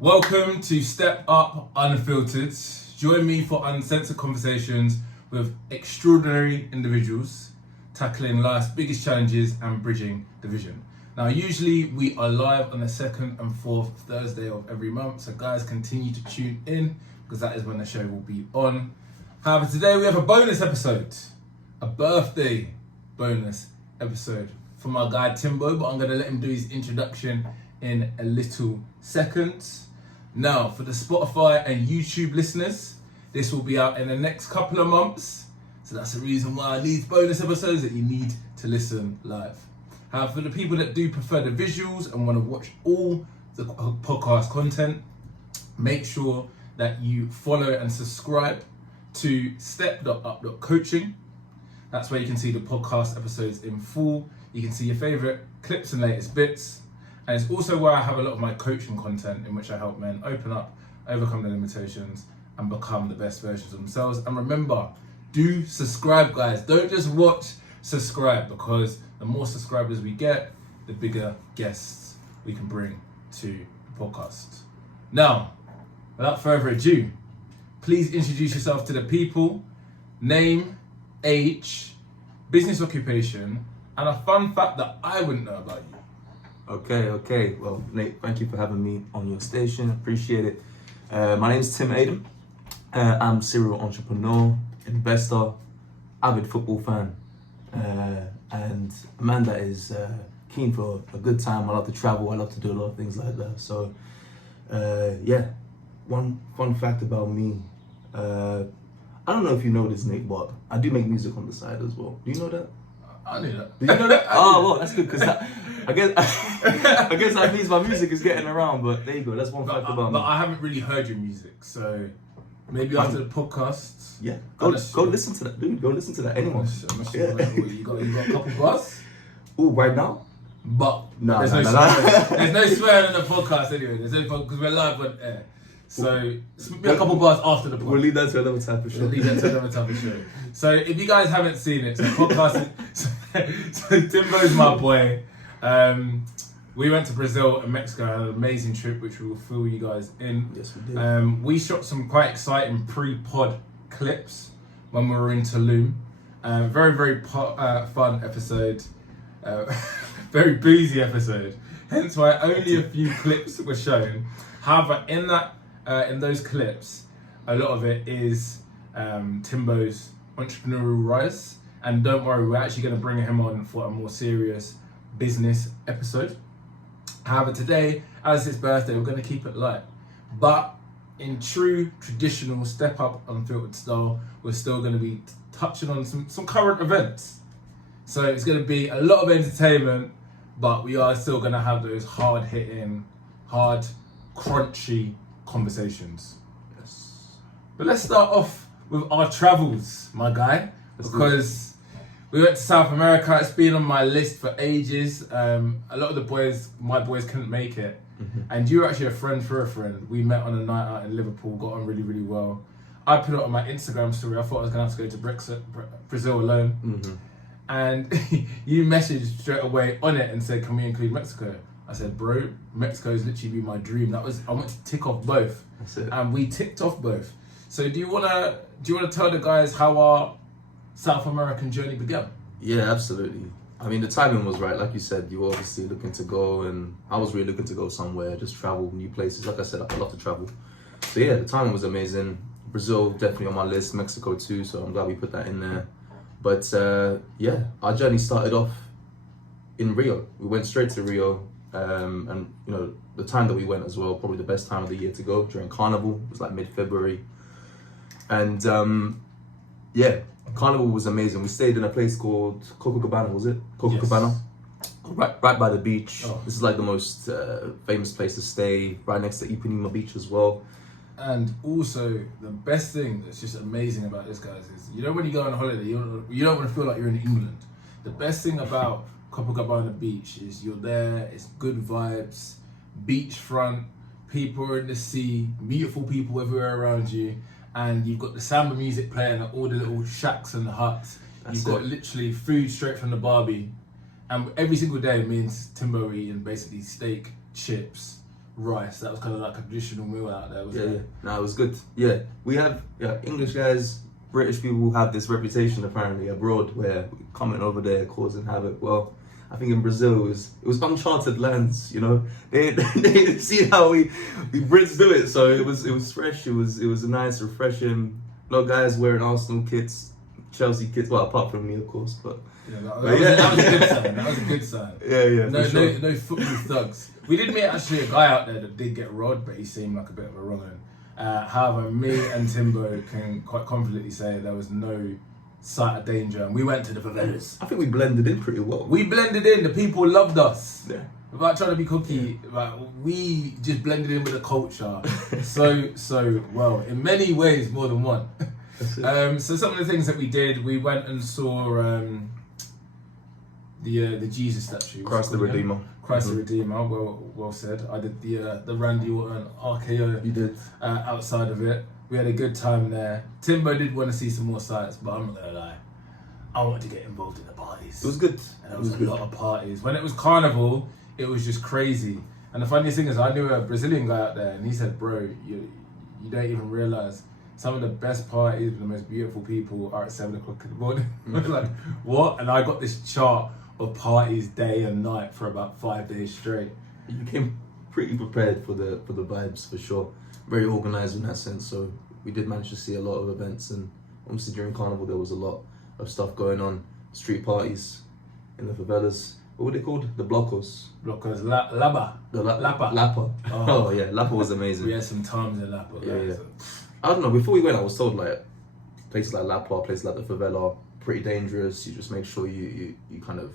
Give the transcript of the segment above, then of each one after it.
Welcome to Step Up Unfiltered. Join me for uncensored conversations with extraordinary individuals tackling life's biggest challenges and bridging the vision. Now, usually we are live on the second and fourth Thursday of every month, so guys, continue to tune in because that is when the show will be on. However, today we have a bonus episode, a birthday bonus episode for my guy Timbo, but I'm going to let him do his introduction in a little second. Now, for the Spotify and YouTube listeners, this will be out in the next couple of months. So that's the reason why these bonus episodes that you need to listen live. However, for the people that do prefer the visuals and want to watch all the podcast content, make sure that you follow and subscribe to step.up.coaching. That's where you can see the podcast episodes in full. You can see your favorite clips and latest bits. And it's also where I have a lot of my coaching content in which I help men open up, overcome their limitations, and become the best versions of themselves. And remember, do subscribe, guys. Don't just watch, subscribe, because the more subscribers we get, the bigger guests we can bring to the podcast. Now, without further ado, please introduce yourself to the people, name, age, business occupation, and a fun fact that I wouldn't know about you. Okay. Well, Nate, thank you for having me on your station. Appreciate it. My name is Tim Adam. I'm a serial entrepreneur, investor, avid football fan, and a man that is keen for a good time. I love to travel. I love to do a lot of things like that. So, one fun fact about me. I don't know if you know this, Nate, but I do make music on the side as well. Do you know that? I knew that. Did you know that? Well, that's good because I guess that means my music is getting around. But there you go. That's one fact about me. But I haven't really heard your music, so maybe after the podcast. Yeah, go listen to that, dude. Go listen to that. Anyone? You got a couple bars? Oh, right now? But there's no swearing in the podcast anyway. There's no because we're live on air. So maybe a couple bars after the podcast. We'll leave that to another type of show. So if you guys haven't seen it, so podcast. So Timbo's my boy. We went to Brazil and Mexico, had an amazing trip, which we will fill you guys in. Yes, we did. We shot some quite exciting pre-pod clips when we were in Tulum. Very fun episode. Very boozy episode. Hence why only a few clips were shown. However, in those clips, a lot of it is Timbo's entrepreneurial rise. And don't worry, we're actually going to bring him on for a more serious business episode. However, today, as his birthday, we're going to keep it light. But in true traditional Step Up Unfiltered style, we're still going to be touching on some current events. So it's going to be a lot of entertainment, but we are still going to have those hard-hitting, crunchy conversations. Yes. But let's start off with our travels, my guy, because we went to South America. It's been on my list for ages. A lot of my boys couldn't make it. Mm-hmm. And you were actually a friend for a friend. We met on a night out in Liverpool, got on really, really well. I put it on my Instagram story. I thought I was going to have to go to Brazil alone. Mm-hmm. And you messaged straight away on it and said, can we include Mexico? I said, bro, Mexico's literally been my dream. I want to tick off both. That's it. And we ticked off both. So do you wanna tell the guys how our South American journey began? Yeah, absolutely. I mean, the timing was right. Like you said, you were obviously looking to go, and I was really looking to go somewhere, just travel, new places. Like I said, I love to travel. So yeah, the timing was amazing. Brazil, definitely on my list. Mexico too, so I'm glad we put that in there. But our journey started off in Rio. We went straight to Rio. And you know, the time that we went as well, probably the best time of the year to go, during Carnival. It was like mid-February. And Carnival was amazing. We stayed in a place called Copacabana, was it? Copacabana? Yes. Right by the beach. Oh. This is like the most famous place to stay, right next to Ipanema Beach as well. And also, the best thing that's just amazing about this, guys, is when you go on holiday, you don't want to feel like you're in England. The best thing about Copacabana Beach is you're there, it's good vibes, beachfront, people are in the sea, beautiful people everywhere around you, and you've got the samba music playing at all the little shacks and the huts. You've got literally food straight from the barbie, and every single day means Timbo eating basically steak, chips, rice. That was kind of like a traditional meal out there, wasn't it? No, it was good. Yeah, we have English guys, British people have this reputation apparently abroad where coming over there causing havoc. Well, I think in Brazil it was uncharted lands. You know, they didn't see how we Brits do it, so it was fresh. It was nice, refreshing. No guys wearing Arsenal kits, Chelsea kits. Well, apart from me, of course, but. Yeah, that was a good sign. That was a good sign. Yeah. No football thugs. We did meet actually a guy out there that did get robbed, but he seemed like a bit of a wrong one. However, me and Timbo can quite confidently say there was no sight of danger, and we went to the favelas. I think we blended in pretty well. We blended in. The people loved us. Yeah. Without trying to be cocky, like, we just blended in with the culture so well in many ways, more than one. So some of the things that we did, we went and saw the Jesus statue. Christ the Redeemer. Christ the Redeemer. Well said. I did the Randy Orton RKO. You did. Outside of it, we had a good time there. Timbo did want to see some more sights, but I'm not gonna lie, I wanted to get involved in the parties. It was good. And there was a lot of parties. When it was carnival, it was just crazy. And the funniest thing is, I knew a Brazilian guy out there, and he said, "Bro, you don't even realize some of the best parties and the most beautiful people are at 7 o'clock in the morning." We're like, what? And I got this chart of parties day and night for about 5 days straight. You came pretty prepared for the vibes, for sure. Very organised in that sense. So we did manage to see a lot of events, and obviously during Carnival there was a lot of stuff going on. Street parties in the favelas. What were they called? The blocos. Blocos. Lapa. Lapa. Oh yeah, Lapa was amazing. We had some times in Lapa. Yeah. I don't know, before we went I was told like places like Lapa, places like the favela, pretty dangerous. You just make sure you kind of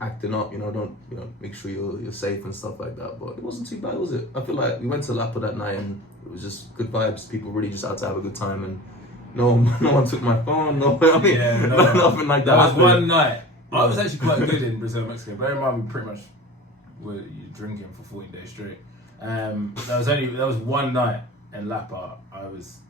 acting up, don't make sure you're safe and stuff like that. But it wasn't too bad, was it? I feel like we went to Lapa that night and it was just good vibes. People really just out to have a good time, and no one took my phone. Nothing like that. That was one night. I was actually quite good in Brazil, Mexico. Bear in mind, we pretty much were drinking for 14 days straight. There was one night in Lapa. I was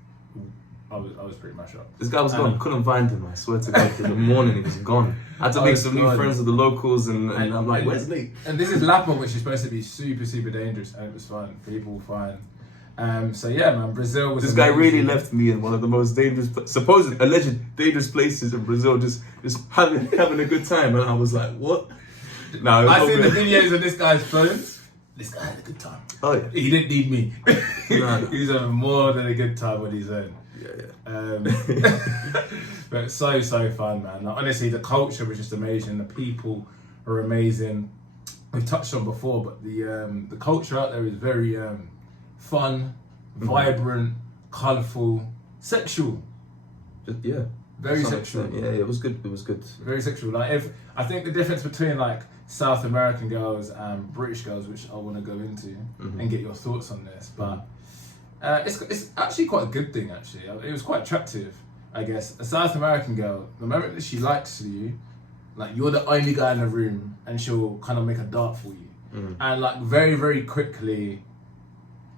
pretty much up. This guy was gone. Couldn't find him. I swear to God. In the morning, he was gone. I had to make some new friends with the locals, and I'm like, where's Lee? And this is Lapa, which is supposed to be super, super dangerous, and it was fun. People were fine. So yeah, man, Brazil was. This guy really left me in one of the most dangerous, alleged dangerous places in Brazil, just having a good time, and I was like, what? No, I seen the videos of this guy's phone. This guy had a good time. Oh yeah. He didn't need me. No. He was having more than a good time on his own. Yeah. But so fun, man. Like, honestly, the culture was just amazing. The people are amazing. We've touched on before, but the culture out there is very fun, vibrant, colourful, sexual. Yeah. Very sexual. Yeah, it was good. It was good. Very sexual. Like, I think the difference between like South American girls and British girls, which I want to go into and get your thoughts on this, but it's actually quite a good thing. Actually, it was quite attractive. I guess a South American girl, the moment that she likes you, like you're the only guy in the room, and she'll kind of make a dart for you, and like very, very quickly,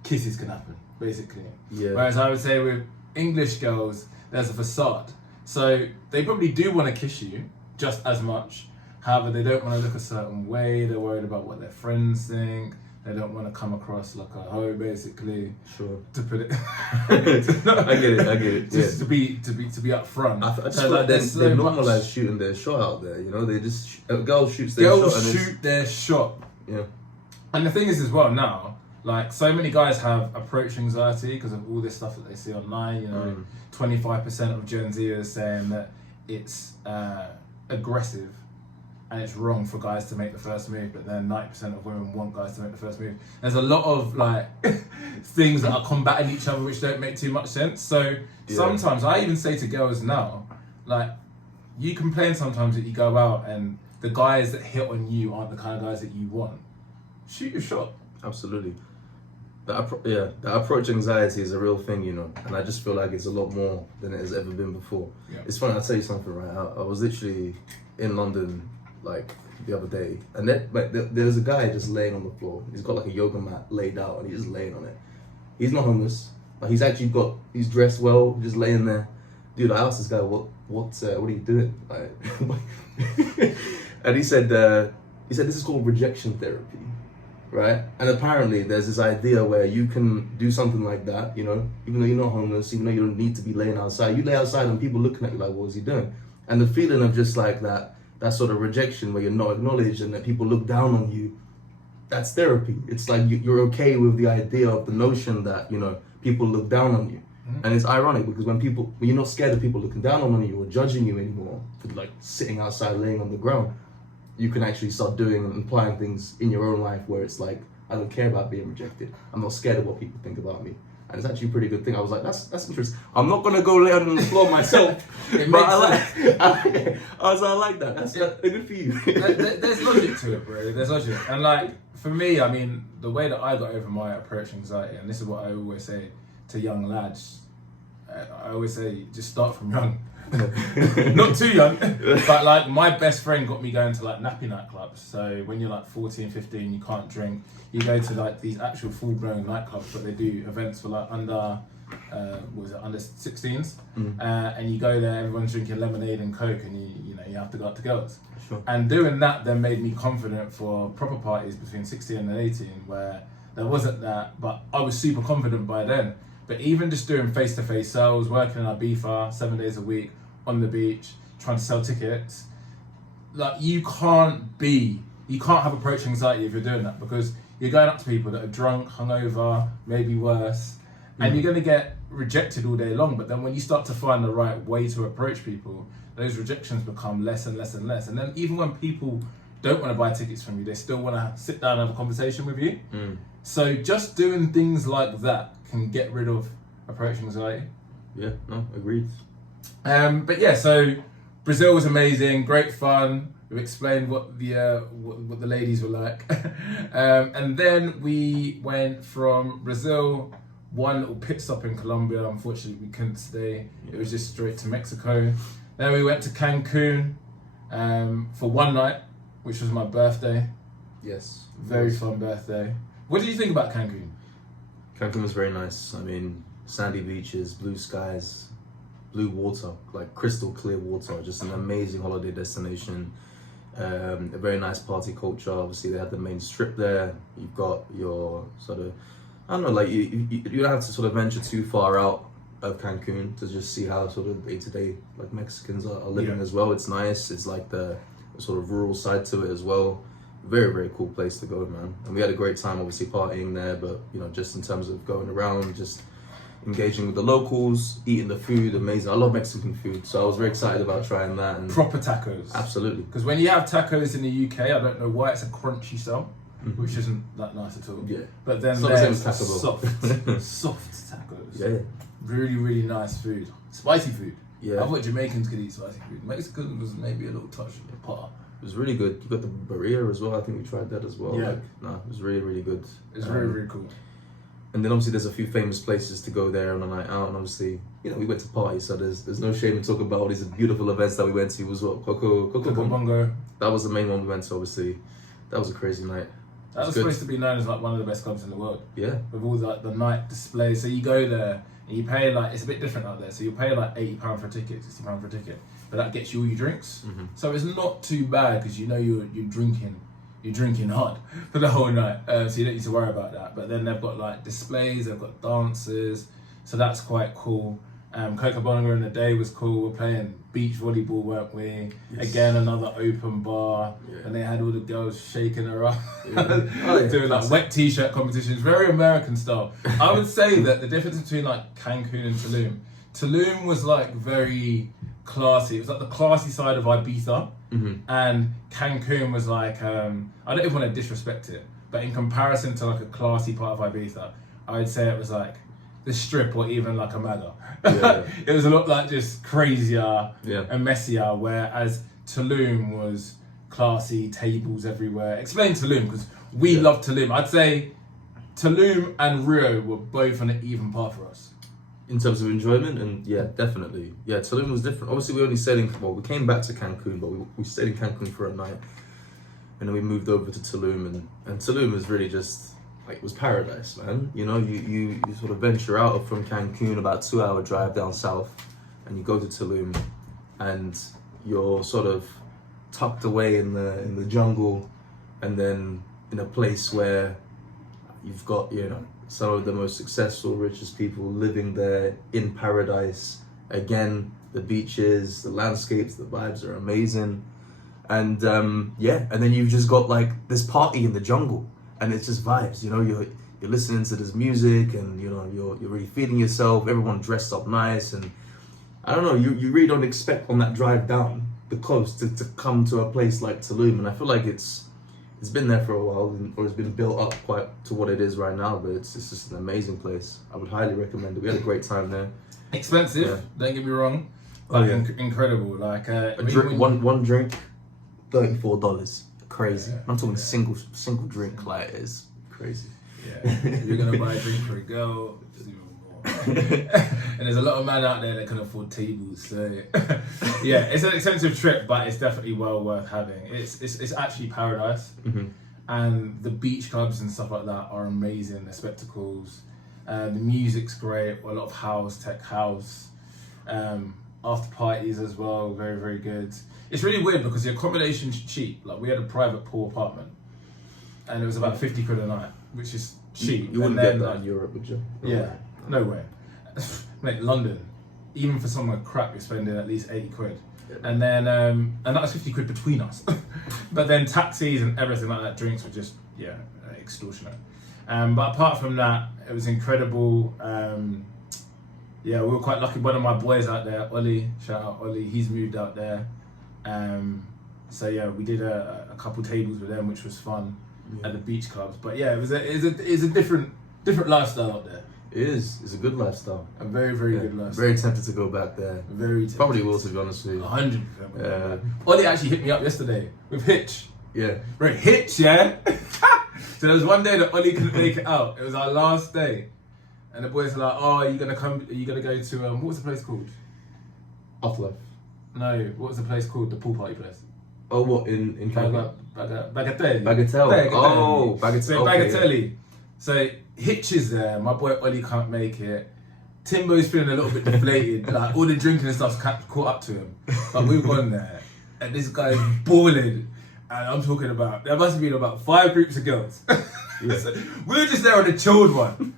kisses can happen, basically. Yeah. Whereas I would say with English girls, there's a facade. So they probably do want to kiss you just as much. However, they don't want to look a certain way. They're worried about what their friends think. They don't want to come across like a hoe, basically. Sure. To put it. I get it. Just to be upfront. I just feel like they normalize shooting their shot out there. They just girls shoots their shot. Girls shoot their shot. Yeah. And the thing is as well now, like so many guys have approach anxiety because of all this stuff that they see online. 25% of Gen Z is saying that it's aggressive and it's wrong for guys to make the first move, but then 90% of women want guys to make the first move. There's a lot of like things that are combating each other which don't make too much sense. So sometimes I even say to girls now, like, you complain sometimes that you go out and the guys that hit on you aren't the kind of guys that you want. Shoot your shot. Absolutely. The approach anxiety is a real thing, and I just feel like it's a lot more than it has ever been before. Yeah. It's funny, I'll tell you something, right? I was literally in London like the other day, and there's a guy just laying on the floor. He's got like a yoga mat laid out and he's just laying on it. He's not homeless, but he's dressed well, just laying there. Dude, I asked this guy, what are you doing? Like, and he said this is called rejection therapy. right? And apparently there's this idea where you can do something like that, you know, even though you're not homeless, even though you don't need to be laying outside. You lay outside and people looking at you like, what is he doing? And the feeling of just like that sort of rejection where you're not acknowledged and that people look down on you, that's therapy. It's like you're okay with the idea of the notion that, you know, people look down on you. And it's ironic because when you're not scared of people looking down on you or judging you anymore for like sitting outside laying on the ground, you can actually start doing and applying things in your own life where it's like, I don't care about being rejected. I'm not scared of what people think about me. And it's actually a pretty good thing. I was like, that's interesting. I'm not gonna go lay on the floor myself, but I like that. That's good for you. There's logic to it, bro. There's logic. And like, for me, I mean, the way that I got over my approach anxiety, and this is what I always say to young lads, I always say, just start from young. Not too young, but like my best friend got me going to like nappy nightclubs. So when you're like 14, 15, you can't drink. You go to like these actual full-blown nightclubs, but they do events for like under 16s, and you go there, everyone's drinking lemonade and Coke, and you know you have to go up to girls. Sure. And doing that then made me confident for proper parties between 16 and 18, where there wasn't that, but I was super confident by then. But even just doing face-to-face sales, working in Ibiza 7 days a week on the beach, trying to sell tickets, like you can't have approach anxiety if you're doing that, because you're going up to people that are drunk, hungover, maybe worse, and you're going to get rejected all day long. But then when you start to find the right way to approach people, those rejections become less and less and less. And then even when people don't want to buy tickets from you, they still want to sit down and have a conversation with you. So just doing things like that can get rid of approach anxiety. Yeah, no, agreed. But yeah, so Brazil was amazing, great fun. We explained what the ladies were like. And then we went from Brazil, one little pit stop in Colombia. Unfortunately, we couldn't stay. It was just straight to Mexico. Then we went to Cancun for one night, which was my birthday. Yes. Very fun birthday. What did you think about Cancun? Cancun was very nice. I mean, sandy beaches, blue skies, blue water, like crystal clear water. Just an amazing holiday destination. A very nice party culture. Obviously, they had the main strip there. You've got your sort of, I don't know, like you don't have to sort of venture too far out of Cancun to just see how sort of day-to-day like Mexicans are living as well. It's nice. It's like the sort of rural side to it as well. Very, very cool place to go, man. And we had a great time, obviously, partying there, but, you know, just in terms of going around, just engaging with the locals, eating the food, amazing. I love Mexican food, so I was very excited about trying that. And proper tacos. Absolutely. Because when you have tacos in the UK, I don't know why, it's a crunchy style, which isn't that nice at all. Yeah. But then there's soft tacos. Yeah. Really, really nice food. Spicy food. Yeah. I thought Jamaicans could eat spicy food. Mexicans was maybe a little touch apart. It was really good. You got the burrito as well. I think we tried that as well. Yeah. It was really, really good. It's really, really cool. And then obviously there's a few famous places to go there on a night out, and obviously, you know, we went to party, so there's no shame in talking about all these beautiful events that we went to. It was what, Coco Bongo. That was the main one we went to, obviously. That was a crazy night. That was supposed to be known as like one of the best clubs in the world. Yeah. With all the night displays. So you go there and you pay like, it's a bit different out there. So you pay like £80 for a ticket, £60 for a ticket. But that gets you all your drinks. So it's not too bad because you know you're drinking hard for the whole night. So you don't need to worry about that. But then they've got like displays, they've got dances. So that's quite cool. Cocobonga in the day was cool. We're playing beach volleyball, weren't we? Yes. Again, another open bar. Yeah. And they had all the girls shaking her up. Yeah. Doing like wet t-shirt competitions, very American style. I would say that the difference between like Cancun and Tulum was like very classy. It was like the classy side of Ibiza. And Cancun was like, I don't even want to disrespect it, but in comparison to like a classy part of Ibiza, I would say it was like the strip or even like a Malaga. Yeah. It was a lot like just crazier Yeah. and messier, whereas Tulum was classy, tables everywhere. Explain Tulum, because we love Tulum. I'd say Tulum and Rio were both on an even par for us. In terms of enjoyment, and yeah, definitely. Yeah, Tulum was different. Obviously, we only stayed we came back to Cancun, but we stayed in Cancun for a night. And then we moved over to Tulum, and Tulum was really just, like, it was paradise, man. You know, you sort of venture out from Cancun, about 2-hour drive down south, and you go to Tulum, and you're sort of tucked away in the jungle, and then in a place where You've got, you know, some of the most successful, richest people living there in paradise. Again, the beaches, the landscapes, the vibes are amazing. And yeah, and then you've just got like this party in the jungle, and it's just vibes. You know, you're listening to this music, and you know you're really feeding yourself. Everyone dressed up nice, and I don't know. You really don't expect on that drive down the coast to come to a place like Tulum, and I feel like it's been there for a while, or it's been built up quite to what it is right now. But it's just an amazing place. I would highly recommend it. We had a great time there. Expensive, Yeah. Don't get me wrong. Oh, Like, yeah. incredible. Like A drink, one drink, $34. Crazy. Yeah. I'm talking single drink. Like, it's crazy. Yeah, if you're gonna buy a drink for a girl, it's even more. And there's a lot of men out there that can afford tables. So yeah, it's an expensive trip, but it's definitely well worth having. It's actually paradise, and the beach clubs and stuff like that are amazing. The spectacles, the music's great. A lot of house, tech house, after parties as well. Very, very good. It's really weird because the accommodation's cheap. Like, we had a private pool apartment, and it was about 50 quid a night, which is cheap. You wouldn't And then, get that like, in Europe, would you? yeah, no way. Mate, London, even for somewhere crap, you're spending at least 80 quid. Yeah. And then, and that was 50 quid between us. But then taxis and everything like that, drinks were just, yeah, extortionate. But apart from that, it was incredible. Yeah, we were quite lucky. One of my boys out there, Ollie, shout out Ollie, he's moved out there. So yeah, we did a couple tables with them, which was fun at the beach clubs. But yeah, it was a different lifestyle out there. It is. It's a good lifestyle. A very, very good lifestyle. Very tempted to go back there. Very tempted. Probably will, to be honest with you. 100%. Yeah. Ollie actually hit me up yesterday with Hitch. Yeah. Right, Hitch, yeah? So there was one day that Ollie couldn't make it out. It was our last day. And the boys were like, oh, are you going to go to, what was the place called? Afterlife. No, what was the place called? The pool party place. Oh, what, in Canada? Bagatelle. Bagatelle. Oh, Bagatelle. So Okay, Bagatelle. So Hitch is there. My boy Ollie can't make it. Timbo's feeling a little bit deflated. Like, all the drinking and stuff's caught up to him. But we've gone there, and this guy's balling. And I'm talking about, there must have been about 5 groups of girls. Yeah. So we were just there on the chilled one.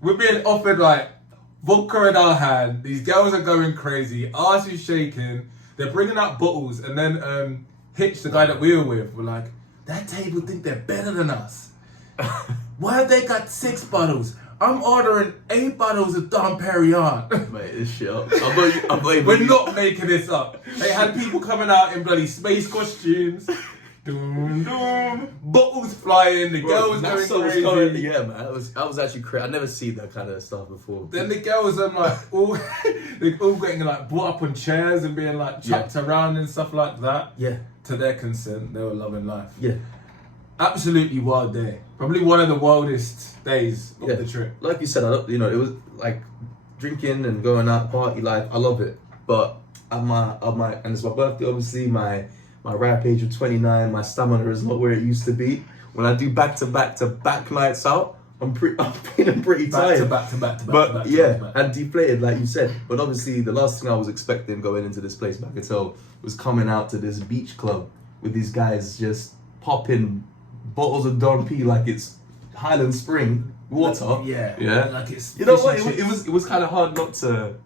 We're being offered like vodka in our hand. These girls are going crazy. Arse is shaking. They're bringing out bottles, and then Hitch, the guy that we were with, were like, that table think they're better than us. Why have they got 6 bottles? I'm ordering 8 bottles of Dom Perignon. Mate, this shit up. I'm not even. We're not making this up. They had people coming out in bloody space costumes. Doom, doom. Bottles flying, the girls going crazy. Yeah, man, that was actually crazy. I've never seen that kind of stuff before. Then the girls are like they're all getting like brought up on chairs and being like chucked around and stuff like that. Yeah. To their consent, they were loving life. Yeah. Absolutely wild day. Probably one of the wildest days of the trip. Like you said, it was like drinking and going out, party life. I love it, but and it's my birthday. Obviously, my rap age of 29, my stamina is not where it used to be. When I do back to back nights out, I'm feeling pretty tired. Back to back. And deflated, like you said. But obviously, the last thing I was expecting going into this place, Bagatelle, was coming out to this beach club with these guys just popping bottles of Don P like it's Highland Spring water. Yeah. Like it's. You know what? It was kind of hard not to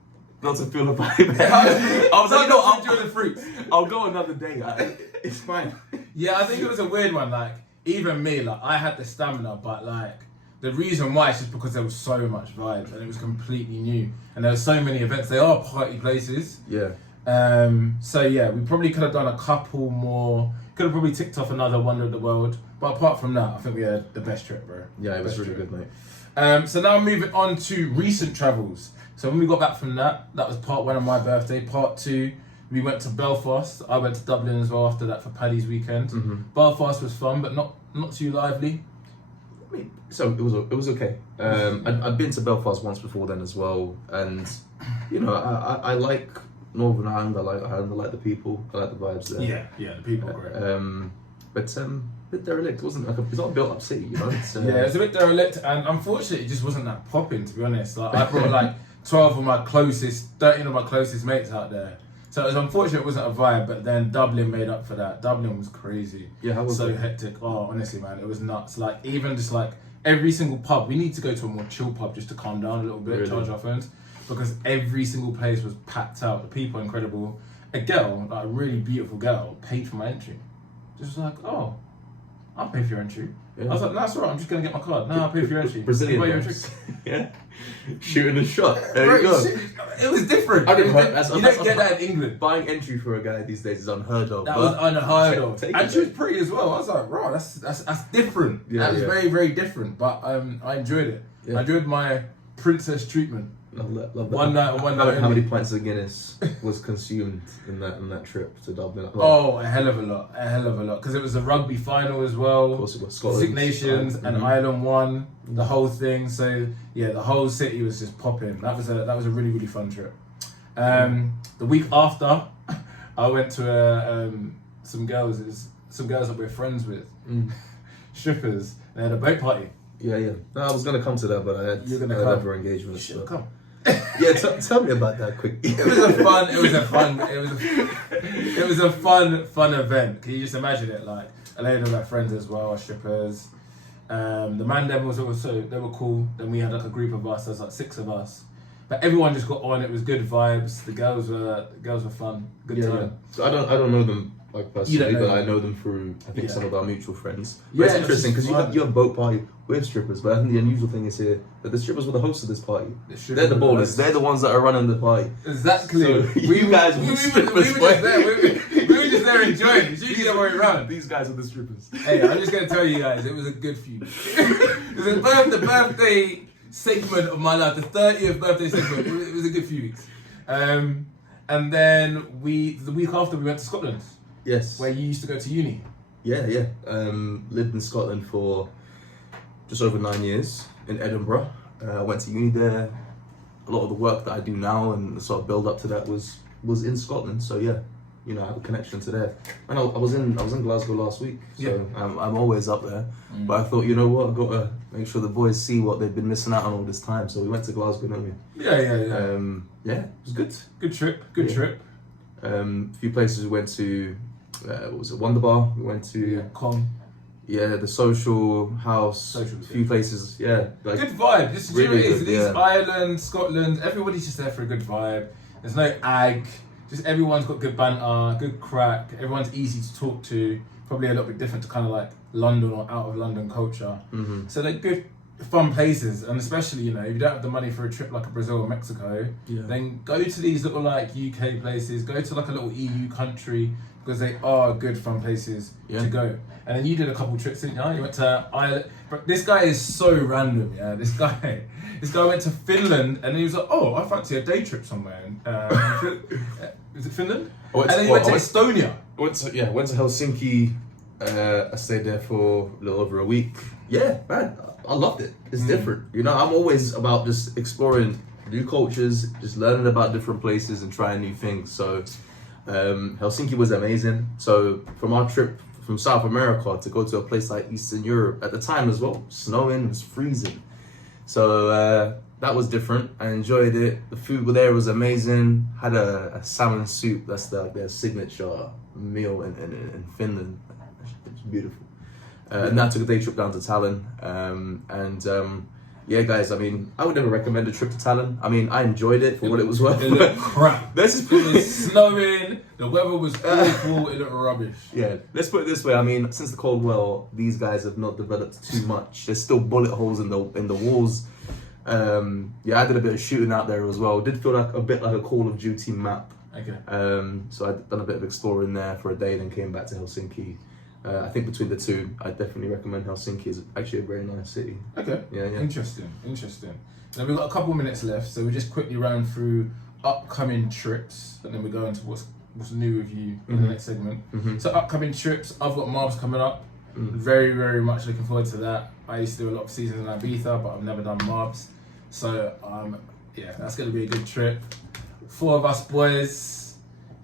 feel the vibe. I was like, I'll enjoy the fruits. I'll go another day. It's fine. Yeah, I think it was a weird one. Like, even me, like, I had the stamina, but like, the reason why is just because there was so much vibe and it was completely new, and there were so many events. They are party places. Yeah. So yeah, we probably could have done a couple more. Could have probably ticked off another Wonder of the World, but apart from that, I think we had the best trip, bro. Yeah, it was Best really trip. good, mate. So now moving on to recent travels. So when we got back from that was part 1 of my birthday. Part 2, we went to Belfast. I went to Dublin as well after that for Paddy's weekend. Belfast was fun, but not too lively. I mean, so it was okay. I'd been to Belfast once before then as well, and you know I like Northern Ireland. I like the people. I like the vibes there. Yeah, the people are great. But a bit derelict. It wasn't like it's not a built-up city, you know. It's, yeah, it's a bit derelict, and unfortunately, it just wasn't that popping. To be honest, like I brought like 13 of my closest mates out there. So it was unfortunate it wasn't a vibe, but then Dublin made up for that. Dublin was crazy. Yeah, how was so it? hectic. Oh, honestly, man, it was nuts. Like, even just like every single pub, we need to go to a more chill pub just to calm down a little bit, Really? charge our phones, because every single place was packed out. The people are incredible. A girl, like a really beautiful girl, paid for my entry. Just like, oh, I'll pay for your entry. Yeah. I was like, no, it's alright, I'm just gonna get my card. No, I'll pay for your entry. Brazilian Buy your entry. vibes. Yeah. Shooting a shot. There Bro, you go. It was different. I didn't You heard- don't get that in England. Buying entry for a guy these days is unheard of. That but was unheard of. take And it. she was pretty as well. I was like, bro, that's different. Yeah, that was yeah. very, very different. But I enjoyed it. Yeah. I enjoyed my princess treatment. Love that. One night and one How night many only. pints of Guinness was consumed in that trip to Dublin? Oh, a hell of a lot. Because it was a rugby final as well. Of course it was Scotland. Six Nations and Mhm. Ireland won the whole thing. So yeah, the whole city was just popping. That was a really, really fun trip. The week after, I went to some girls that we're friends with, strippers. They had a boat party. Yeah. No, I was gonna come to that, but I had You're gonna come. other You engagements. should have but- come. Yeah, tell me about that quick. It was a fun event. Can you just imagine it? Like a lady of my friends as well, are strippers. The man them was also, they were cool. Then we had like a group of us. There's like 6 of us, but everyone just got on. It was good vibes. The girls were fun. Good time. Yeah. So I don't know them like You personally, don't know but I them. know them through I think Yeah. some of our mutual friends. Yeah, But it's it's interesting because fun. you have boat party with strippers, but I think the unusual thing is here that the strippers were the hosts of this party. They're the ballers. They're the ones that are running the party. Exactly. So you guys were we the were strippers, just boy. there. We were just there enjoying. It's usually the other way around. These guys are the strippers. Hey, I'm just gonna tell you guys, it was a good few. It was the birthday segment of my life, the 30th birthday segment. It was a good few weeks. And then the week after we went to Scotland, Yes. where you used to go to uni. Yeah. Lived in Scotland for just over 9 years in Edinburgh. I went to uni there. A lot of the work that I do now and the sort of build up to that was in Scotland. So yeah, I have a connection to there. And I was in Glasgow last week, so I'm always up there. But I thought, you know what, I've got to make sure the boys see what they've been missing out on all this time. So we went to Glasgow, didn't we? Yeah. Yeah, it was good. Good trip. A few places we went to. What was it? Wonder Bar. We went to. Con. Yeah, the Social House. A few places. Yeah, like Good vibe. This is really it's good, yeah. Ireland, Scotland. Everybody's just there for a good vibe. There's no ag. Just everyone's got good banter, good crack. Everyone's easy to talk to. Probably a little bit different to kind of like London or out of London culture. Mhm. So they're good, fun places. And especially, if you don't have the money for a trip like a Brazil or Mexico, Yeah. then go to these little like UK places. Go to like a little EU country because they are good, fun places Yeah. to go. And then you did a couple trips, didn't you? You went to Ireland. But this guy is so random, yeah. This guy went to Finland, and he was like, "Oh, I fancy a day trip somewhere." Is it Finland? And then he went to Estonia. Went to Helsinki. I stayed there for a little over a week. Yeah, man, I loved it. It's different. I'm always about just exploring new cultures, just learning about different places and trying new things. So Helsinki was amazing. So from our trip from South America to go to a place like Eastern Europe at the time as well, snowing, it was freezing. So that was different. I enjoyed it. The food there was amazing. Had a salmon soup. That's their signature meal in Finland. It's beautiful. And I took a day trip down to Tallinn. Yeah, guys, I mean, I would never recommend a trip to Tallinn. I mean, I enjoyed it for what it was worth. It looked crap. Let's just It was snowing. The weather was awful. It looked rubbish. Yeah, let's put it this way. I mean, since the Cold War, these guys have not developed too much. There's still bullet holes in the walls. Yeah, I did a bit of shooting out there as well. Did feel like a bit like a Call of Duty map. Okay. So I'd done a bit of exploring there for a day, then came back to Helsinki. I think between the two, I definitely recommend Helsinki. It's actually a very nice city. Okay. Yeah. Interesting. Now we've got a couple minutes left, so we just quickly ran through upcoming trips, and then we go into what's new with you in the next segment. So upcoming trips, I've got Marbs coming up. Very, very much looking forward to that. I used to do a lot of seasons in Ibiza, but I've never done Marbs. So yeah, that's going to be a good trip. 4 of us boys.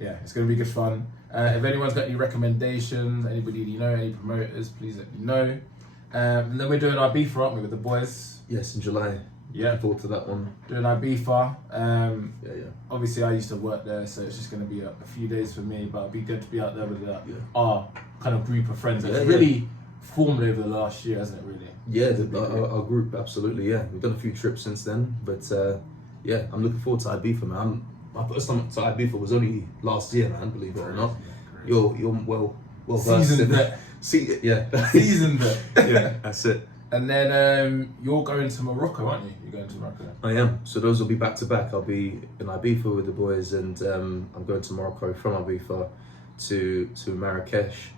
Yeah, it's going to be good fun. If anyone's got any recommendations, anybody any promoters, please let me know. And then we're doing Ibiza, aren't we, with the boys? Yes, in July. Yeah. Looking forward to that one. Doing Ibiza. Yeah. Obviously, I used to work there, so it's just going to be a few days for me, but it'd be good to be out there with our kind of group of friends. It's Yeah, really formed over the last year, hasn't it? Really? Yeah, our group, absolutely. Yeah, we've done a few trips since then, but yeah, I'm looking forward to Ibiza, man. My first time to Ibiza was only last year, man. Believe it or not. You're well versed Seasoned in vet. yeah, Seasoned vet. yeah, that's it. And then you're going to Morocco, aren't you? You're going to Morocco. I am. So those will be back to back. I'll be in Ibiza with the boys, and I'm going to Morocco from Ibiza to Marrakesh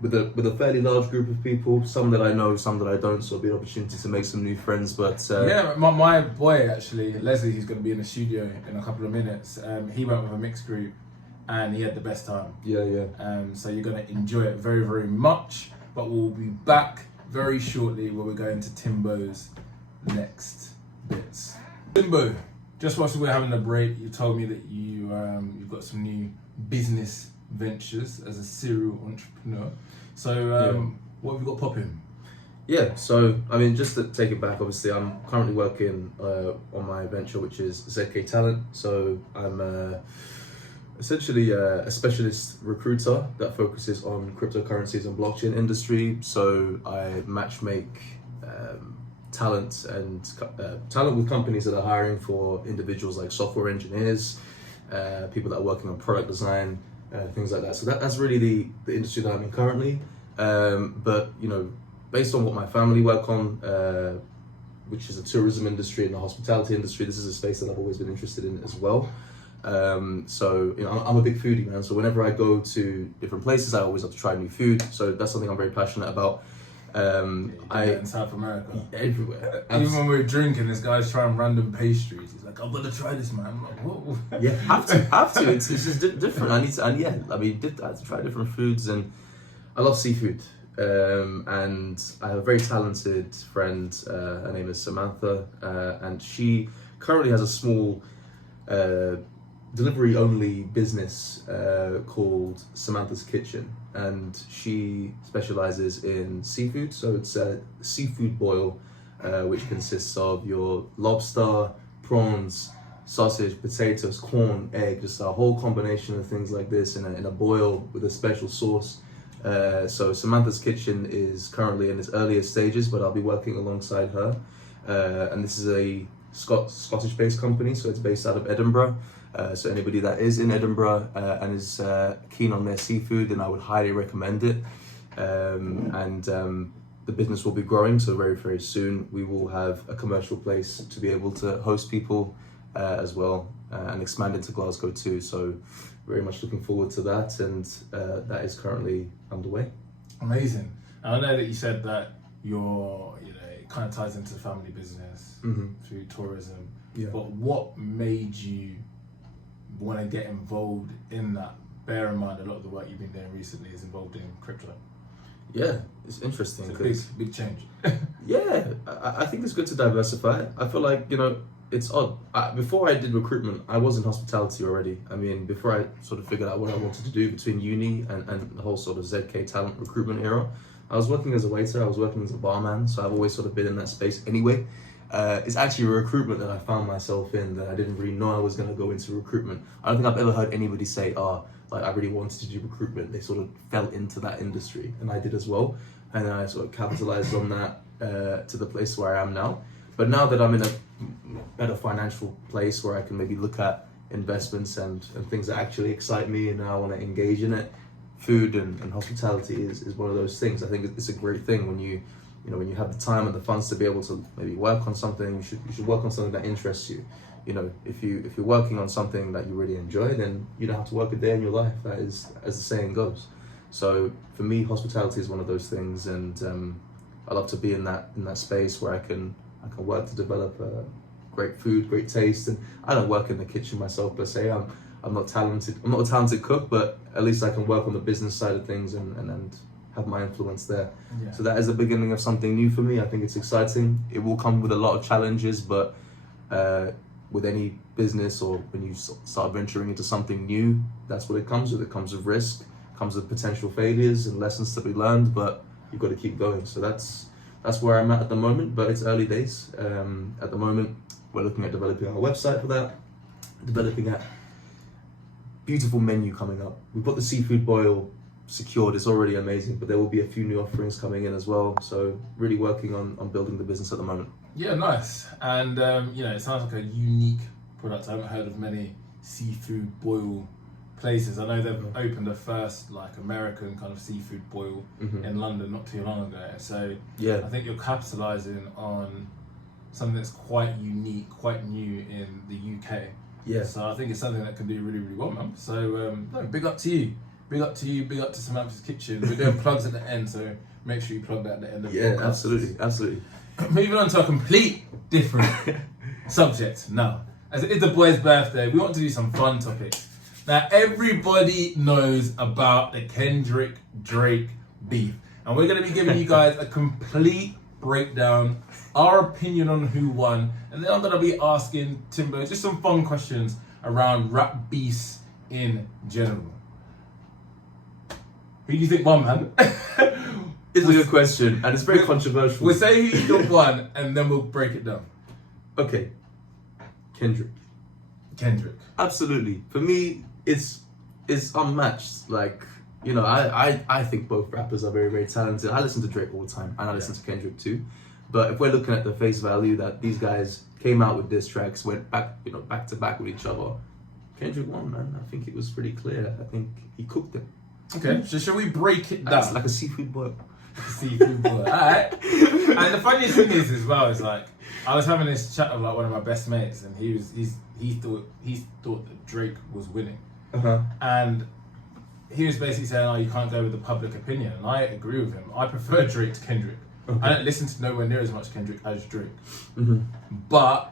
with a fairly large group of people. Some that I know, some that I don't. So it'll be an opportunity to make some new friends. But yeah, my boy actually, Leslie, who's going to be in the studio in a couple of minutes. He went with a mixed group, and he had the best time. Yeah. So you're going to enjoy it very, very much. But we'll be back very shortly where we're going to Timbo's next bits. Timbo, just whilst we're having a break, you told me that you've got some new business ventures as a serial entrepreneur. So what have you got popping? Yeah, so I mean, just to take it back, obviously I'm currently working on my venture, which is ZK Talent. So I'm essentially a specialist recruiter that focuses on cryptocurrencies and blockchain industry. So I matchmake talent with companies that are hiring for individuals like software engineers, people that are working on product design, things like that. So that's really the industry that I'm in currently. But you know, based on what my family work on, which is the tourism industry and the hospitality industry, this is a space that I've always been interested in as well. So you know, I'm a big foodie, man. So whenever I go to different places, I always have to try new food. So that's something I'm very passionate about. In South America, everywhere. Even when we were drinking, this guy's trying random pastries. He's like, "I'm gonna try this, man." I'm like, "Whoa!" Yeah, have to. It's just different. I have to try different foods, and I love seafood. And I have a very talented friend. Her name is Samantha, and she currently has a small delivery-only business called Samantha's Kitchen, and she specializes in seafood. So it's a seafood boil, which consists of your lobster, prawns, sausage, potatoes, corn, egg, just a whole combination of things like this in a boil with a special sauce. So Samantha's Kitchen is currently in its earlier stages, but I'll be working alongside her. And this is a Scottish-based company, so it's based out of Edinburgh. So anybody that is in Edinburgh and is keen on their seafood, then I would highly recommend it. The business will be growing, so very, very soon we will have a commercial place to be able to host people as well, and expand into Glasgow too. So very much looking forward to that, and that is currently underway. Amazing. And I know that you said that it kind of ties into family business through tourism. Yeah. But what made you want to get involved in that? Bear in mind, a lot of the work you've been doing recently is involved in crypto. Yeah, it's interesting. It's a big change. Yeah, I think it's good to diversify. I feel like, it's odd. Before I did recruitment, I was in hospitality already. I mean, before I sort of figured out what I wanted to do between uni and the whole sort of ZK talent recruitment era, I was working as a waiter, I was working as a barman, so I've always sort of been in that space anyway. It's actually recruitment that I found myself in that I didn't really know I was going to go into recruitment. I don't think I've ever heard anybody say, I really wanted to do recruitment. They sort of fell into that industry, and I did as well. And then I sort of capitalized on that to the place where I am now. But now that I'm in a better financial place where I can maybe look at investments and things that actually excite me and I want to engage in it, food and hospitality is one of those things. I think it's a great thing when you have the time and the funds to be able to maybe work on something. You should work on something that interests you. If you're working on something that you really enjoy, then you don't have to work a day in your life. That is, as the saying goes. So for me, hospitality is one of those things, and I love to be in that space where I can work to develop great food, great taste. And I don't work in the kitchen myself per se. I'm not talented. I'm not a talented cook, but at least I can work on the business side of things and have my influence there. Yeah. So that is the beginning of something new for me. I think it's exciting. It will come with a lot of challenges, but with any business or when you start venturing into something new, that's what it comes with. It comes with risk, it comes with potential failures and lessons to be learned, but you've got to keep going. So that's where I'm at the moment, but it's early days. At the moment, we're looking at developing our website for that, developing a beautiful menu coming up. We've got the seafood boil secured. It's already amazing, but there will be a few new offerings coming in as well. So really working on building the business at the moment. Yeah, nice. And it sounds like a unique product. I haven't heard of many seafood boil places. I know they've opened a first like American kind of seafood boil in London not too long ago. So yeah, I think you're capitalizing on something that's quite unique, quite new in the UK. Yeah. So I think it's something that can do really, really well, man. So big up to you. Big up to you. Big up to Samantha's Kitchen. We're doing plugs at the end, so make sure you plug that at the end of the podcast. Yeah, absolutely. Moving on to a complete different subject now. As it is the boy's birthday, we want to do some fun topics. Now, everybody knows about the Kendrick Drake beef, and we're going to be giving you guys a complete breakdown, our opinion on who won, and then I'm going to be asking Timbo just some fun questions around rap beefs in general. Who do you think won, man? It's a good question, and it's very controversial. We'll say who you think won, and then we'll break it down. Okay. Kendrick. Absolutely. For me, it's unmatched. Like, I think both rappers are very, very talented. I listen to Drake all the time, and I listen to Kendrick too. But if we're looking at the face value that these guys came out with diss tracks, went back to back with each other, Kendrick won, man. I think it was pretty clear. I think he cooked them. Okay, so shall we break it down? That's like a seafood boil. Seafood boil. Alright. And the funniest thing is as well is like I was having this chat with like one of my best mates, and he thought that Drake was winning, and he was basically saying, "Oh, you can't go with the public opinion," and I agree with him. I prefer Drake to Kendrick. I don't listen to nowhere near as much Kendrick as Drake, but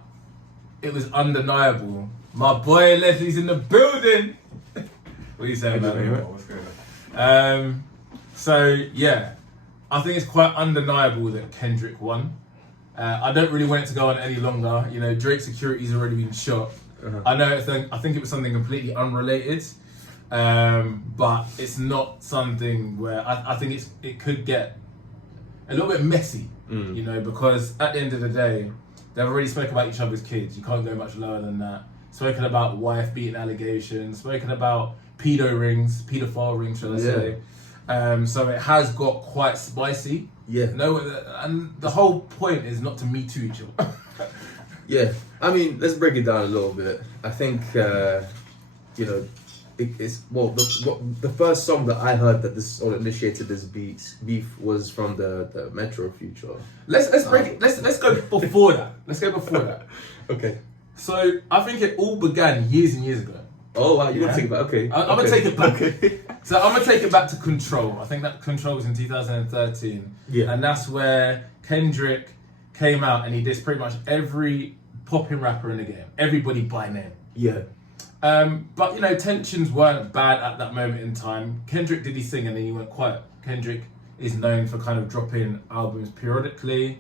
it was undeniable. My boy Leslie's in the building. What are you saying, man? What's going on? So yeah, I think it's quite undeniable that Kendrick won. I don't really want it to go on any longer. Drake's security's already been shot. I think it was something completely unrelated, but it's not something where I think it could get a little bit messy, because at the end of the day, they've already spoken about each other's kids. You can't go much lower than that. Spoken about wife beating allegations. Spoken about pedophile rings, shall I say. So it has got quite spicy. Yeah. No, and the whole point is not to Me Too each other. Yeah. I mean, let's break it down a little bit. I think, the first song that I heard that initiated this beef was from the Metro Future. Let's break it. Let's go before that. Let's go before that. Okay. So I think it all began years and years ago. Oh wow, you're gonna take it back? Okay. I'm gonna take it back. Okay. So I'm gonna take it back to Control. I think that Control was in 2013. Yeah. And that's where Kendrick came out and he dissed pretty much every popping rapper in the game. Everybody by name. Yeah. But tensions weren't bad at that moment in time. Kendrick did his thing and then he went quiet. Kendrick is known for kind of dropping albums periodically,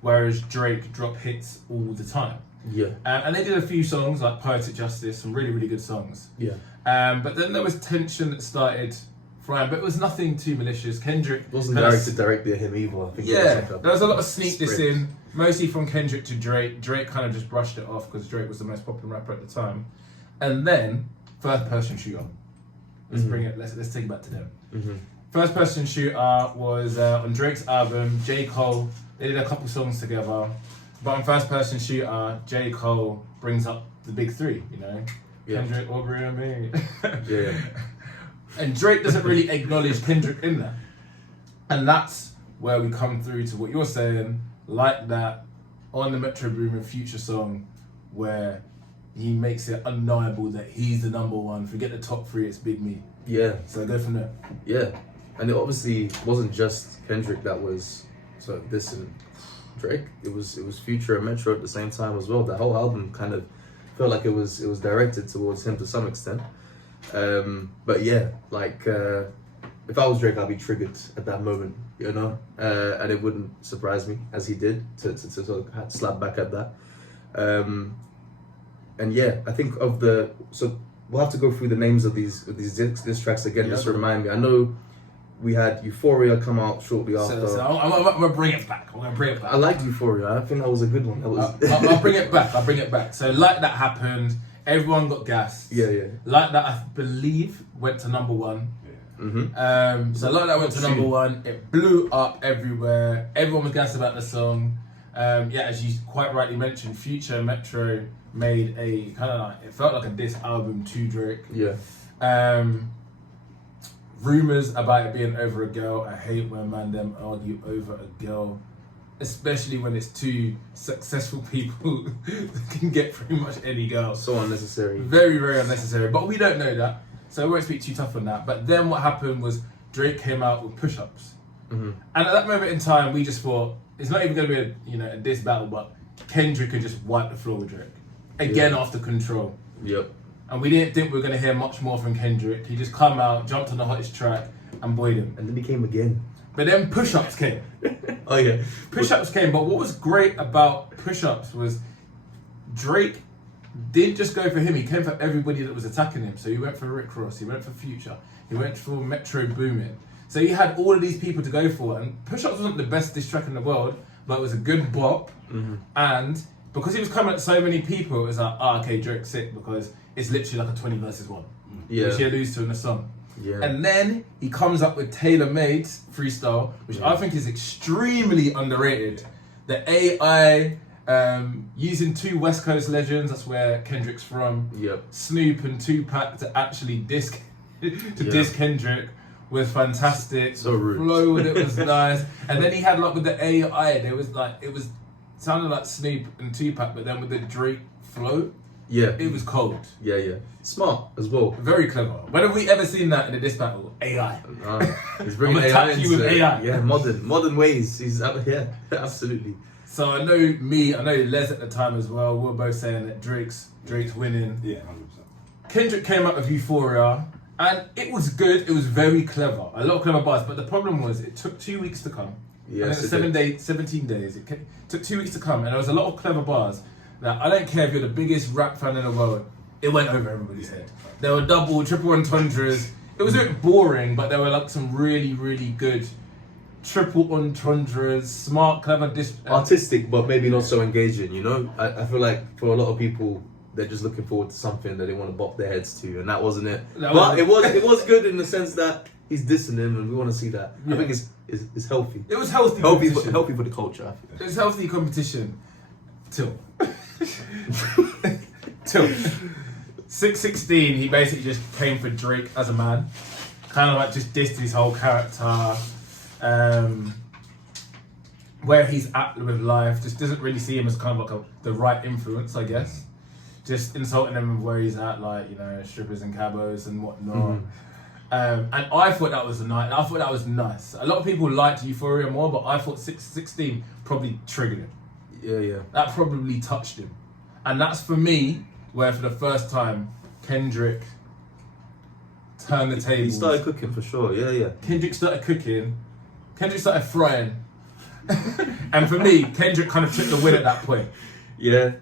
whereas Drake dropped hits all the time. Yeah. And they did a few songs like Poetic Justice, some really, really good songs. Yeah. But then there was tension that started flying, but it was nothing too malicious. Kendrick wasn't directed directly at him either. I think there was a lot of sneak dissing, mostly from Kendrick to Drake. Drake kind of just brushed it off because Drake was the most popular rapper at the time. And then First Person Shooter. Let's bring it. Let's take it back to them. First Person Shooter was on Drake's album. J. Cole. They did a couple songs together. But on First Person Shooter, J. Cole brings up the big three, Kendrick, Aubrey, and me. Yeah. And Drake doesn't really acknowledge Kendrick in that. And that's where we come through to what you're saying, like that on the Metro Boomin Future song, where he makes it undeniable that he's the number one. Forget the top three, it's Big Me. Yeah. So go from there. Yeah. And it obviously wasn't just Kendrick that was this and Drake. It was Future and Metro at the same time as well. The whole album kind of felt like it was directed towards him to some extent. But yeah, if I was Drake, I'd be triggered at that moment, and it wouldn't surprise me as he did to sort of slap back at that. And yeah, I think so we'll have to go through the names of these diss tracks again, just to remind me. I know we had Euphoria come out shortly after. So I'm gonna bring it back. I liked Euphoria. I think that was a good one. I'll bring it back. So like that happened. Everyone got gassed. Yeah. Like that, I believe, went to number one. Mm-hmm. So a lot of that went to number one. It blew up everywhere. Everyone was gassed about the song. As you quite rightly mentioned, Future and Metro made a kind of like, it felt like a diss album to Drake. Yeah. Rumors about it being over a girl. I hate when man them argue over a girl, especially when it's two successful people that can get pretty much any girl. So unnecessary. Very, very unnecessary. But we don't know that, so I won't speak too tough on that. But then what happened was Drake came out with push-ups, and at that moment in time, we just thought it's not even going to be a diss battle, but Kendrick could just wipe the floor with Drake again after Control. Yep. And we didn't think we were going to hear much more from Kendrick. He just come out, jumped on the hottest track, and buoyed him. And then he came again. But then push-ups came. Oh yeah. Push-ups came, but what was great about push-ups was Drake didn't just go for him, he came for everybody that was attacking him. So he went for Rick Ross, he went for Future, he went for Metro Boomin. So he had all of these people to go for, and push-ups wasn't the best diss track in the world, but it was a good bop. And because he was coming at so many people, it was like, okay, Drake's sick, because it's literally like a 20 versus 1. Yeah. Which he alludes to in the song. Yeah. And then he comes up with Tailor Made freestyle, which I think is extremely underrated. The AI, using two West Coast legends, that's where Kendrick's from. Yep. Snoop and Tupac to actually diss Kendrick was fantastic. So rude. The flow with it was nice. And then he had like with the AI, there was like, sounded like Snoop and Tupac, but then with the Drake flow, Yeah. it was cold. Yeah. Smart as well. Very clever. When have we ever seen that in a diss battle? AI. He's bringing I'm AI attack you into with it. AI. Yeah, modern ways. He's absolutely. So I know Les at the time as well, we were both saying that Drake's winning. Yeah, 100%. Kendrick came up with Euphoria, and it was good, it was very clever. A lot of clever bars, but the problem was it took 2 weeks to come. Yes, and it was 17 days. It took 2 weeks to come, and there was a lot of clever bars. Now, I don't care if you're the biggest rap fan in the world, it went over everybody's head. There were double, triple entendres. It was a bit boring, but there were like some really, really good triple entendres, smart, clever Artistic, but maybe not so engaging, you know? I feel like for a lot of people, they're just looking forward to something that they want to bop their heads to, and that wasn't it. But it was good in the sense that he's dissing him, and we want to see that. Yeah. I think it's healthy. It was healthy Healthy competition. for the culture, I think. It was healthy competition. Till 616, he basically just came for Drake as a man. Kind of like just dissed his whole character. Where he's at with life, just doesn't really see him as kind of like the right influence, I guess. Just insulting him with where he's at, like, strippers and cabos and whatnot. And I thought that was nice. A lot of people liked Euphoria more, but I thought 616 probably triggered him. Yeah. That probably touched him. And that's for me, where for the first time, Kendrick turned the tables. He started cooking for sure, yeah. Kendrick started cooking. Kendrick started frying. And for me, Kendrick kind of took the win at that point. Yeah.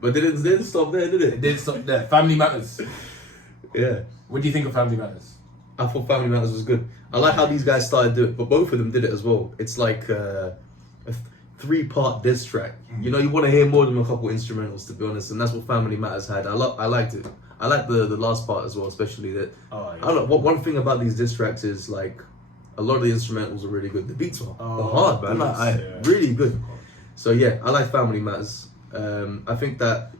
But it didn't stop there, did It it? didn't stop there. Family Matters. Yeah. What do you think of Family Matters? I thought Family Matters was good. I like how these guys started doing it, but both of them did it as well. It's like a 3-part diss track. You want to hear more than a couple instrumentals, to be honest, and that's what Family Matters had. I liked it. I like the last part as well, especially that. Oh, yeah. I don't know. One thing about these diss tracks is like a lot of the instrumentals are really good. The beats are hard, man. Really good. So yeah, I like Family Matters. I think that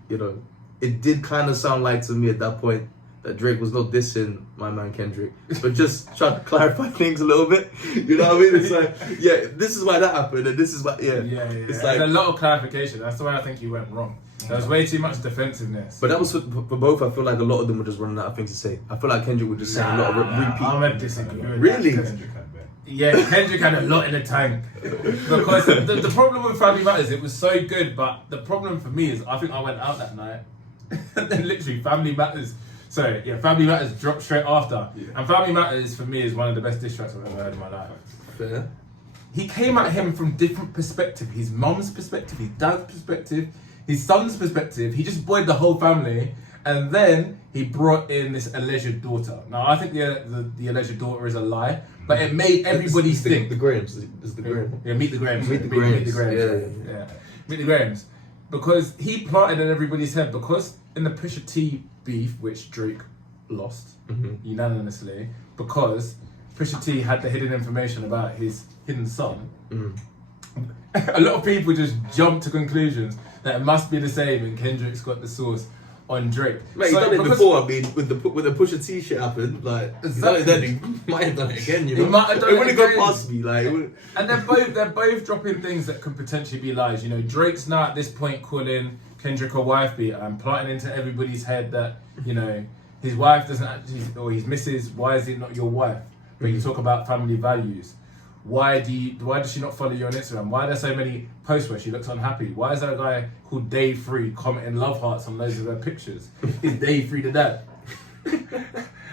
it did kind of sound like to me at that point that Drake was not dissing my man Kendrick, but just trying to clarify things a little bit. You know what I mean? It's like, yeah, this is why that happened, and this is why, yeah. It's like, there's a lot of clarification. That's the way I think you went wrong. There was way too much defensiveness. But that was for both. I feel like a lot of them were just running out of things to say. I feel like Kendrick was just saying a lot of repeat. I'm going to disagree with Really? that. Kendrick had a lot in the tank. Because the problem with Family Matters, it was so good, but the problem for me is I think I went out that night, and then literally Family Matters dropped straight after. Yeah. And Family Matters for me is one of the best diss tracks I've ever heard in my life. Fair. He came at him from different perspectives. His mum's perspective, his dad's perspective, his son's perspective. He just buoyed the whole family, and then he brought in this alleged daughter. Now I think the alleged daughter is a lie, but it made everybody think. The Grahams. It's the Grahams. Yeah, meet the Grahams. Meet the Grahams. Yeah. Meet the Grahams. Because he planted in everybody's head, because in the Pusha T beef, which Drake lost unanimously, because Pusha T had the hidden information about his hidden son. A lot of people just jump to conclusions that it must be the same, and Kendrick's got the source on Drake. Mate, he's done it before. I mean, when the Pusha T shit happened, like Exactly. he might have done it again. You know, He might have done it it wouldn't again. go past me. Like, it wouldn't- And they're both dropping things that could potentially be lies. You know, Drake's now at this point calling Kendrick a wife beater and plotting into everybody's head that, you know, his wife doesn't actually, or his missus, why is it not your wife? But you talk about family values. Why does she not follow you on Instagram? Why are there so many posts where she looks unhappy? Why is there a guy called Dave Free commenting love hearts on loads of her pictures? Is Dave Free the dad?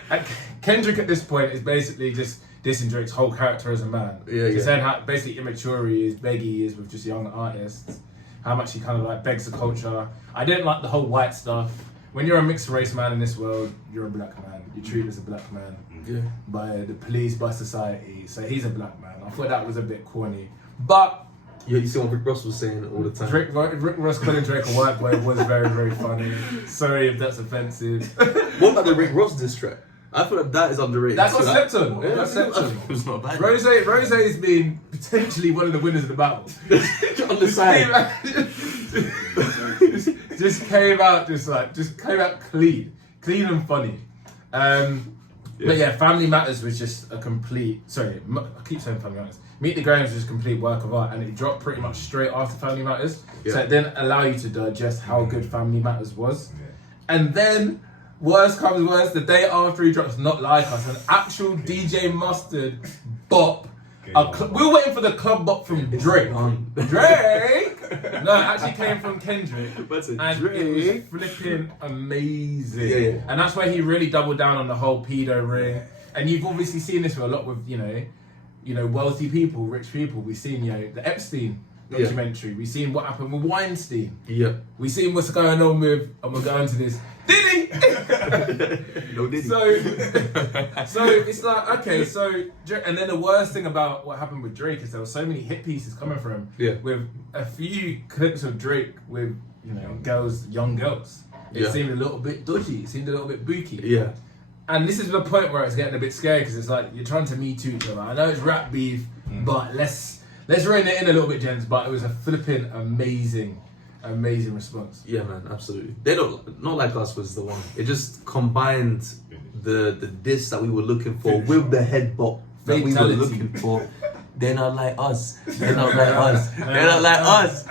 And Kendrick at this point is basically just dissing Drake's whole character as a man. Just saying how basically immature he is, beggy he is with just young artists. How much he kind of like begs the culture. I didn't like the whole white stuff. When you're a mixed race man in this world, you're a black man. You're treated as a black man by the police, by society. So he's a black man. I thought that was a bit corny. But you see what Rick Ross was saying all the time. Rick Ross calling Drake a white boy was very, very funny. Sorry if that's offensive. What about the Rick Ross diss track? I feel like that is underrated. That got slept on. Yeah, That slept on. it was not bad. Rose has been potentially one of the winners of the battle. On the side. just came out clean and funny. But yeah, Family Matters was just a complete. Sorry, I keep saying Family Matters. Meet the Grahams was just a complete work of art, and it dropped pretty much straight after Family Matters. So it didn't allow you to digest how good Family Matters was. And then, worst comes worst, the day after he drops Not Like Us, an actual DJ Mustard bop. We were waiting for the club bop from Drake. Drake! No, it actually came from Kendrick. And it was flipping amazing. Yeah. And that's why he really doubled down on the whole pedo ring. And you've obviously seen this with a lot with, you know, wealthy people, rich people. We've seen, the Epstein documentary. We've seen what happened with Weinstein. Yeah. We've seen what's going on with, and we're going to this, Diddy! No Diddy. So it's like, okay, and then the worst thing about what happened with Drake is there were so many hit pieces coming from him with a few clips of Drake with, young girls. It seemed a little bit dodgy, it seemed a little bit booky. Yeah. And this is the point where it's getting a bit scary because it's like, you're trying to Me Too each other. I know it's rap beef, but let's rein it in a little bit, gents, but it was a flipping amazing response. Yeah, man, absolutely. Not Like Us was the one. It just combined the diss that we were looking for with the head bop that we were looking for. They're not like us. They're not like us. They're not like us.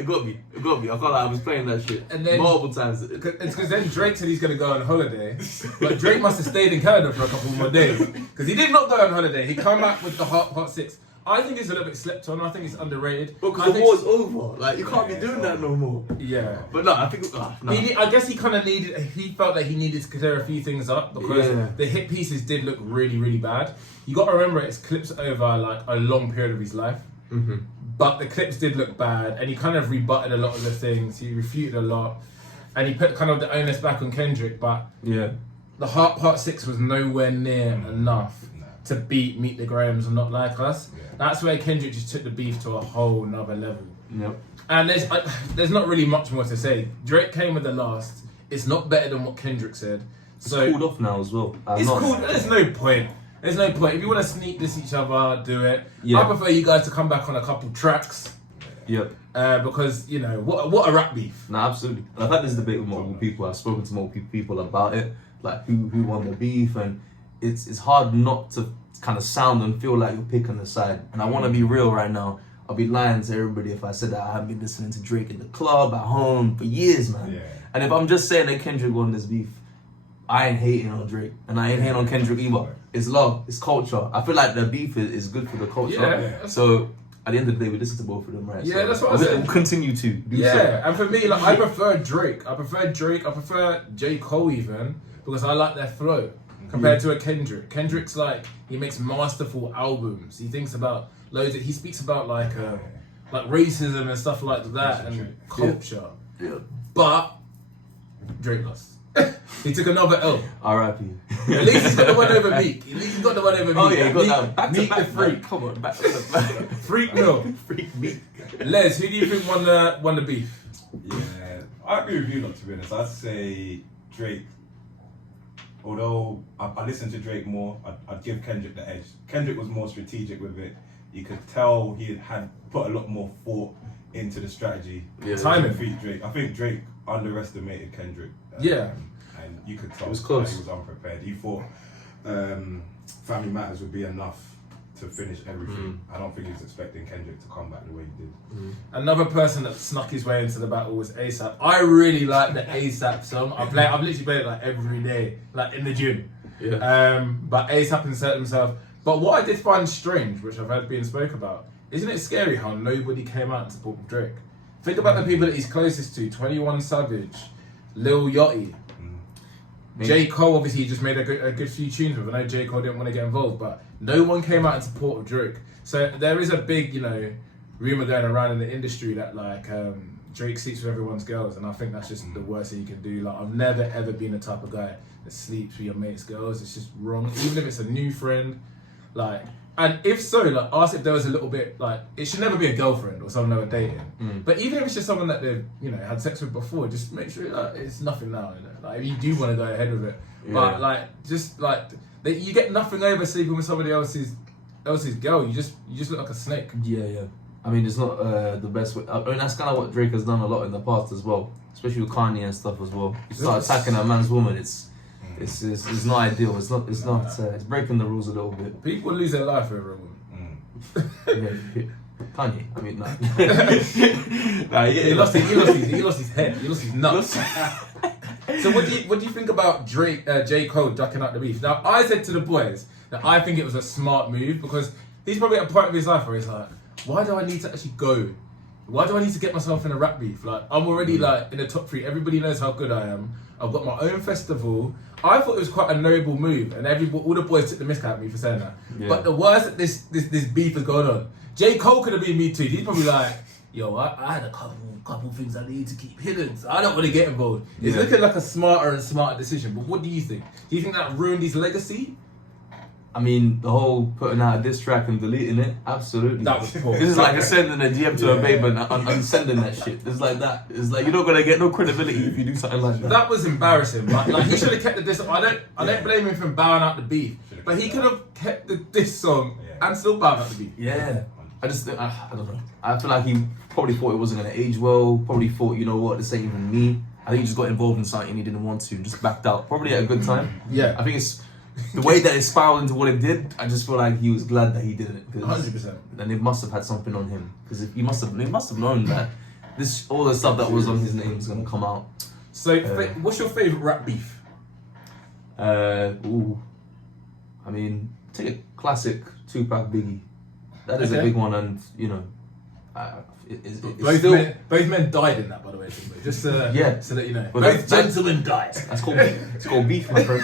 It got me. I felt like I was playing that shit And then, multiple times. It's because then Drake said he's going to go on holiday, but Drake must have stayed in Canada for a couple more days because he did not go on holiday. He come back with the Hot 6. I think it's a little bit slept on. I think it's underrated. Because the war's over. Like, you can't be doing that no more. Yeah. But no, I think... I guess he kind of he felt like he needed to clear a few things up because the hit pieces did look really, really bad. You got to remember it's clips over like a long period of his life. Mm-hmm. But the clips did look bad and he kind of rebutted a lot of the things. He refuted a lot. And he put kind of the onus back on Kendrick. But the Heart Part 6 was nowhere near enough to beat Meet the Grahams and Not Like Us. That's where Kendrick just took the beef to a whole nother level. Yep. And there's not really much more to say. Drake came with the last. It's not better than what Kendrick said. So It's cooled off now as well. it's cool. There's no point. There's no point. If you want to sneak this each other, do it. Yeah. I prefer you guys to come back on a couple tracks. Yep. Because what a rap beef. No, absolutely. I've had this debate with multiple people. I've spoken to multiple people about it, like who won the beef, and it's hard not to kind of sound and feel like you're picking a side. And I want to be real right now. I'll be lying to everybody if I said that I haven't been listening to Drake in the club, at home for years, man. Yeah. And if I'm just saying that Kendrick won this beef, I ain't hating on Drake, and I ain't hating on Kendrick either. It's love, it's culture. I feel like the beef is good for the culture. Yeah. So at the end of the day, we listen to both of them, right? Yeah, so that's what I said. We'll continue to do so. Yeah, and for me, like, I prefer Drake. I prefer J. Cole even, because I like their flow compared to a Kendrick. Kendrick's like, he makes masterful albums. He thinks about he speaks about like racism and stuff like that and culture. Yeah. But Drake lost. He took another L. R.I.P. At least he's got the one over Meek. At least he's got the one over Meek. Oh yeah, he got that back Meek to back. the Freak. Man. Come on, back to back. Freak no. Freak Meek. Les, who do you think won the beef? Yeah, I agree with you, lot, to be honest. I'd say Drake although I listened to Drake more, I'd give Kendrick the edge. Kendrick was more strategic with it. You could tell he had put a lot more thought into the strategy. Timing. To defeat Drake. I think Drake underestimated Kendrick. Yeah. And you could tell It was close. he was unprepared. He thought Family Matters would be enough to finish everything. I don't think he was expecting Kendrick to come back the way he did. Another person that snuck his way into the battle was ASAP. I really like the ASAP song. I've literally played it like every day, like in the gym. Yeah. But ASAP inserted himself. But what I did find strange, which I've heard being spoke about, isn't it scary how nobody came out in support of Drake? Think about the people that he's closest to: 21 Savage, Lil Yachty. J. Cole, obviously, he just made a good few tunes with. I know J. Cole didn't want to get involved, but no one came out in support of Drake. So there is a big, rumor going around in the industry that Drake sleeps with everyone's girls, and I think that's just the worst thing you can do. Like, I've never ever been the type of guy that sleeps with your mate's girls. It's just wrong, even if it's a new friend. And if so, ask if there was a little bit, it should never be a girlfriend or someone they were dating. But even if it's just someone that they've, had sex with before, just make sure it's nothing now. If you do want to go ahead with it, but you get nothing over sleeping with somebody else's girl. You just look like a snake. Yeah. I mean, it's not the best way. I mean, that's kind of what Drake has done a lot in the past as well, especially with Kanye and stuff as well. You start attacking a man's woman, it's not ideal. It's breaking the rules a little bit. People lose their life over a woman. Kanye, I mean, nah. He lost his head. He lost his nuts. So what do you think about Drake, J. Cole ducking out the beef? Now, I said to the boys that I think it was a smart move because he's probably at a point of his life where he's like, why do I need to actually go? Why do I need to get myself in a rap beef? I'm already in the top 3. Everybody knows how good I am. I've got my own festival. I thought it was quite a noble move, and all the boys took the mick at me for saying that. Yeah. But the worst that this beef has gone on, J. Cole could have been me too. He's probably like, yo, I had a couple things I need to keep hidden, so I don't want to get involved. It's looking like a smarter decision, but what do you think? Do you think that ruined his legacy? I mean, the whole putting out a diss track and deleting it, absolutely. That was poor. This is like sending a DM to a babe and unsending that shit. It's like that. It's like you're not gonna get no credibility if you do something like that. That was embarrassing. But he should have kept the diss. I don't blame him for bowing out the beef, but he could have kept the diss song and still bowed out the beef. Yeah. I don't know. I feel like he probably thought it wasn't gonna age well. Probably thought, you know what, this ain't even me. I think he just got involved in something he didn't want to and just backed out. Probably at a good time. Yeah. I think it's the way that it spiraled into what it did. I just feel like he was glad that he did it. 100%. And it must have had something on him because he must have known that all the stuff that was on his name was gonna come out. So, what's your favorite rap beef? I mean, take a classic Tupac Biggie. That is a big one, and both men died in that, by the way. Just so that you know, but both gentlemen died. That's called beef. It's called beef, my friend.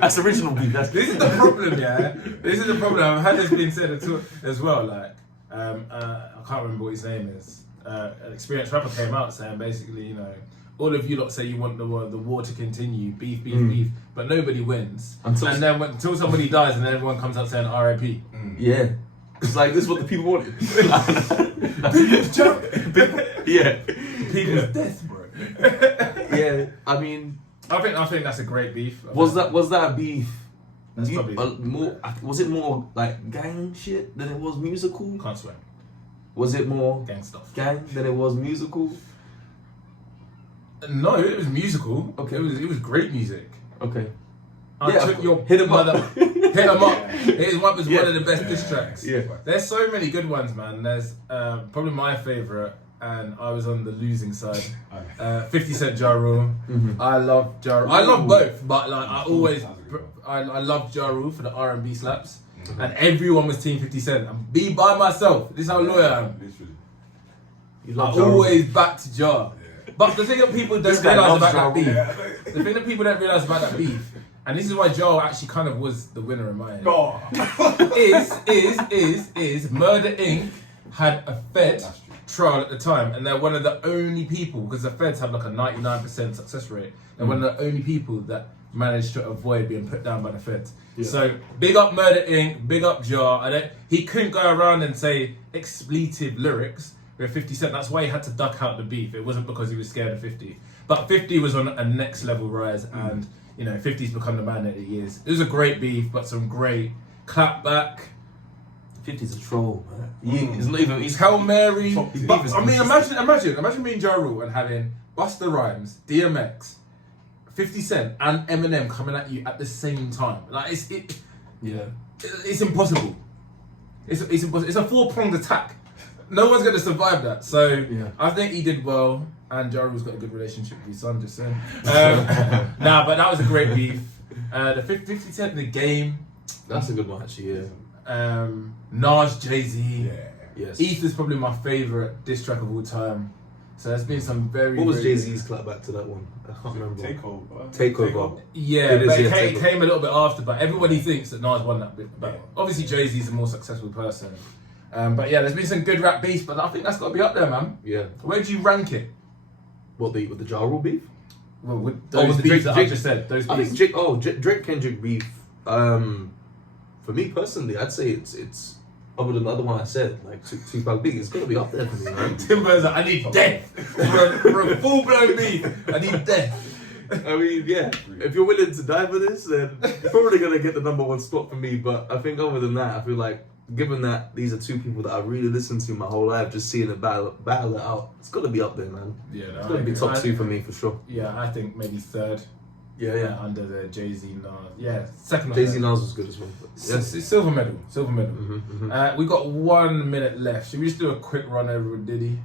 That's original beef. This is the problem, yeah. This is the problem. I've had this being said as well. I can't remember what his name is. An experienced rapper came out saying basically, all of you lot say you want the war to continue, beef, but nobody wins. Until somebody dies, and then everyone comes out saying R.I.P. Yeah. It's like, this is what the people wanted. People's jump. Yeah. People's death, bro. Yeah, I mean, I think that's a great beef. Was that a beef? That's probably was it more like gang shit than it was musical? Can't swear. Was it more gang stuff than it was musical? No, it was musical. Okay. It was great music. Okay. Hit 'em up. Hit 'em up. Hit 'em up is one of the best diss tracks. Yeah. There's so many good ones, man. There's probably my favourite, and I was on the losing side. 50 Cent Ja Rule. Mm-hmm. I love Ja Rule. I love both, but I love Ja Rule for the R&B slaps. Mm-hmm. And everyone was Team 50 Cent. And be by myself. This is how loyal I am. Literally. I always back to Ja. But the thing that people don't realise about that beef, the thing that people don't realise about that beef, and this is why Joe actually kind of was the winner in my head, is Murder Inc. had a Fed trial at the time, and they're one of the only people, because the Feds have like a 99% success rate, they're one of the only people that managed to avoid being put down by the Feds. Yeah. So big up Murder Inc., big up Ja. He couldn't go around and say expletive lyrics, with 50 Cent. That's why he had to duck out the beef. It wasn't because he was scared of 50. But 50 was on a next level rise, and 50's become the man that he is. It was a great beef, but some great clapback. 50's a troll, man. He's not even. He's Hail Mary. Top tier. But, I mean, imagine being Ja Rule and having Busta Rhymes, DMX, 50 Cent, and Eminem coming at you at the same time. Like it's impossible. It's impossible. It's a 4-pronged attack. No one's going to survive that. So I think he did well, and Ja Rule's got a good relationship with his son. Just saying. But that was a great beef. The 50 Cent in the game. That's a good one, actually. Yeah. Nas, Jay-Z. Yeah. Yes. Eth is probably my favourite diss track of all time. So there's been some very. What was very Jay-Z's clapback to that one? I can't remember. Takeover. Yeah, It is, but yeah, it Takeover. came a little bit after. But everybody thinks that Nas won that bit. But obviously Jay-Z's a more successful person. But yeah, there's been some good rap beefs. But I think that's got to be up there, man. Yeah. Where do you rank it? What, with the Ja Rule beef? Well, with those with the beefs Drake- that I just said. Those I beefs. think Drake Kendrick beef. For me personally, I'd say it's other than the other one I said, like Tupac Big, it's gonna be up there for me, man. Timbo's like, I need death for a full blown beef. I need death. I mean, yeah, if you're willing to die for this, then you're probably gonna get the number 1 spot for me. But I think other than that, I feel like given that these are two people that I've really listened to my whole life, just seeing it battle it out, it's gotta be up there, man. Yeah, It's gonna be top 2 for me for sure. Yeah, I think maybe third. Yeah. Under the Jay-Z, Nas. Yeah, second. Jay-Z Nas was good as well. But It's silver medal. We got 1 minute left. Should we just do a quick run over with Diddy?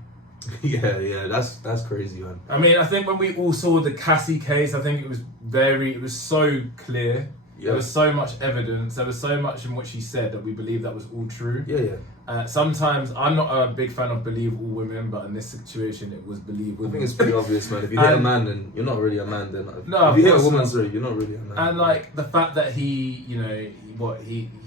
yeah, that's crazy, man. I mean, I think when we all saw the Cassie case, I think it was so clear. Yeah. There was so much evidence. There was so much in what she said that we believe that was all true. Yeah. Sometimes I'm not a big fan of believe all women, but in this situation, it was believe I women. think it's pretty obvious, man. If you hit a man, then you're not really a man. Then No, if you hit a of course woman, not. sorry, you're not really a man. And like the fact that he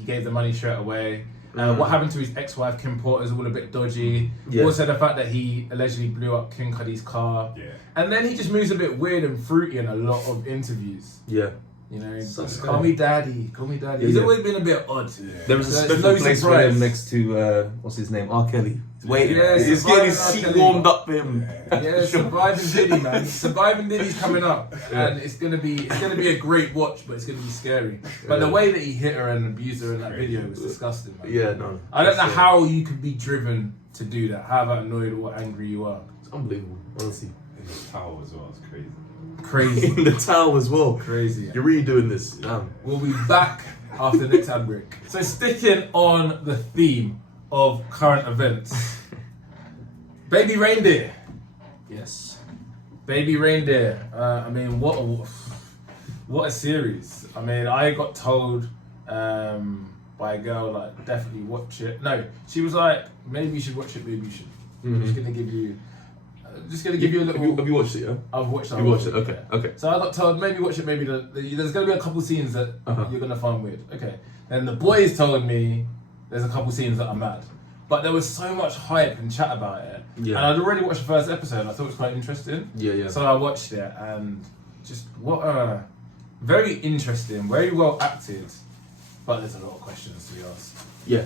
gave the money straight away. What happened to his ex-wife Kim Porter is all a bit dodgy. Yeah. Also the fact that he allegedly blew up Kim Cuddy's car. Yeah. And then he just moves a bit weird and fruity in a lot of interviews. Yeah. Just call me daddy. He's Yeah. always been a bit odd. Yeah. There was a So it's special no place for surprise. him next to what's his name, R. Kelly. Wait, Yeah, he's surviving getting his R. seat Kelly. warmed up for him. Yeah, surviving Diddy, man. Surviving Diddy's coming up, and it's gonna be a great watch, but it's gonna be scary. But the way that he hit her and abused her in that video was disgusting, man. Yeah, no. I don't know how you could be driven to do that. How annoyed or angry you are. It's unbelievable, honestly. In the towel as well, it's crazy. Crazy, In the towel as well. crazy. You're really doing this. Damn. We'll be back after the next ad break. So sticking on the theme of current events, Baby Reindeer. Yes. Baby Reindeer. I mean, what a series. I mean, I got told by a girl, like, definitely watch it. No, she was like, maybe you should watch it, maybe you should. I'm just gonna give you a little. Have you watched it, yeah? I've watched it. You watched it, okay. So I got told, maybe watch it, maybe there's gonna be a couple scenes that you're gonna find weird. Okay. Then the boys told me there's a couple scenes that are mad. But there was so much hype and chat about it. Yeah. And I'd already watched the first episode, I thought it was quite interesting. Yeah. So I watched it, and just what a very interesting, very well acted, but there's a lot of questions to be asked. Yeah.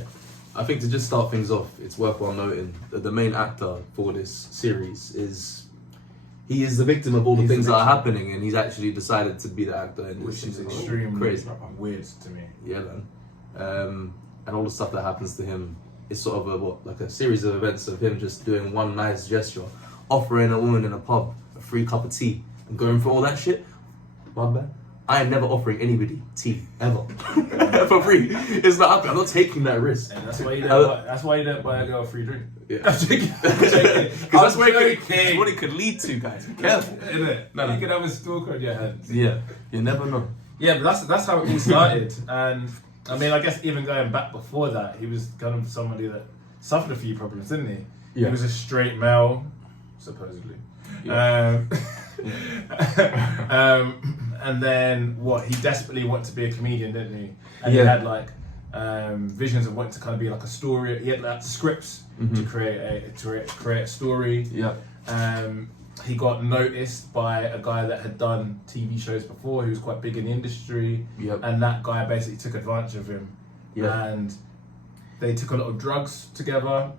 I think to just start things off, it's worthwhile noting that the main actor for this series is the victim of all the He's things the that are victim. happening, and he's actually decided to be the actor, and Which it's is extremely crazy. weird to me. Yeah, man. And all the stuff that happens to him is sort of like a series of events of him just doing one nice gesture, offering a woman in a pub a free cup of tea, and going through all that shit. My bad. I am never offering anybody tea ever for free. It's not. I'm not taking that risk. And that's why you don't buy a girl a free drink. Yeah. I'm joking. Because that's what it could lead to, guys. Be careful. Isn't it? No. You could have a stalker on your hands. Yeah, you never know. Yeah, but that's how it all started. And I mean, I guess even going back before that, he was kind of somebody that suffered a few problems, didn't he? Yeah. He was a straight male, supposedly. Yeah. And then he desperately wanted to be a comedian, didn't he? And Yeah. he had like visions of wanting to kind of be like a story. He had like scripts to create a story. Yeah. He got noticed by a guy that had done TV shows before, who was quite big in the industry, Yep. and that guy basically took advantage of him. Yeah. And they took a lot of drugs together,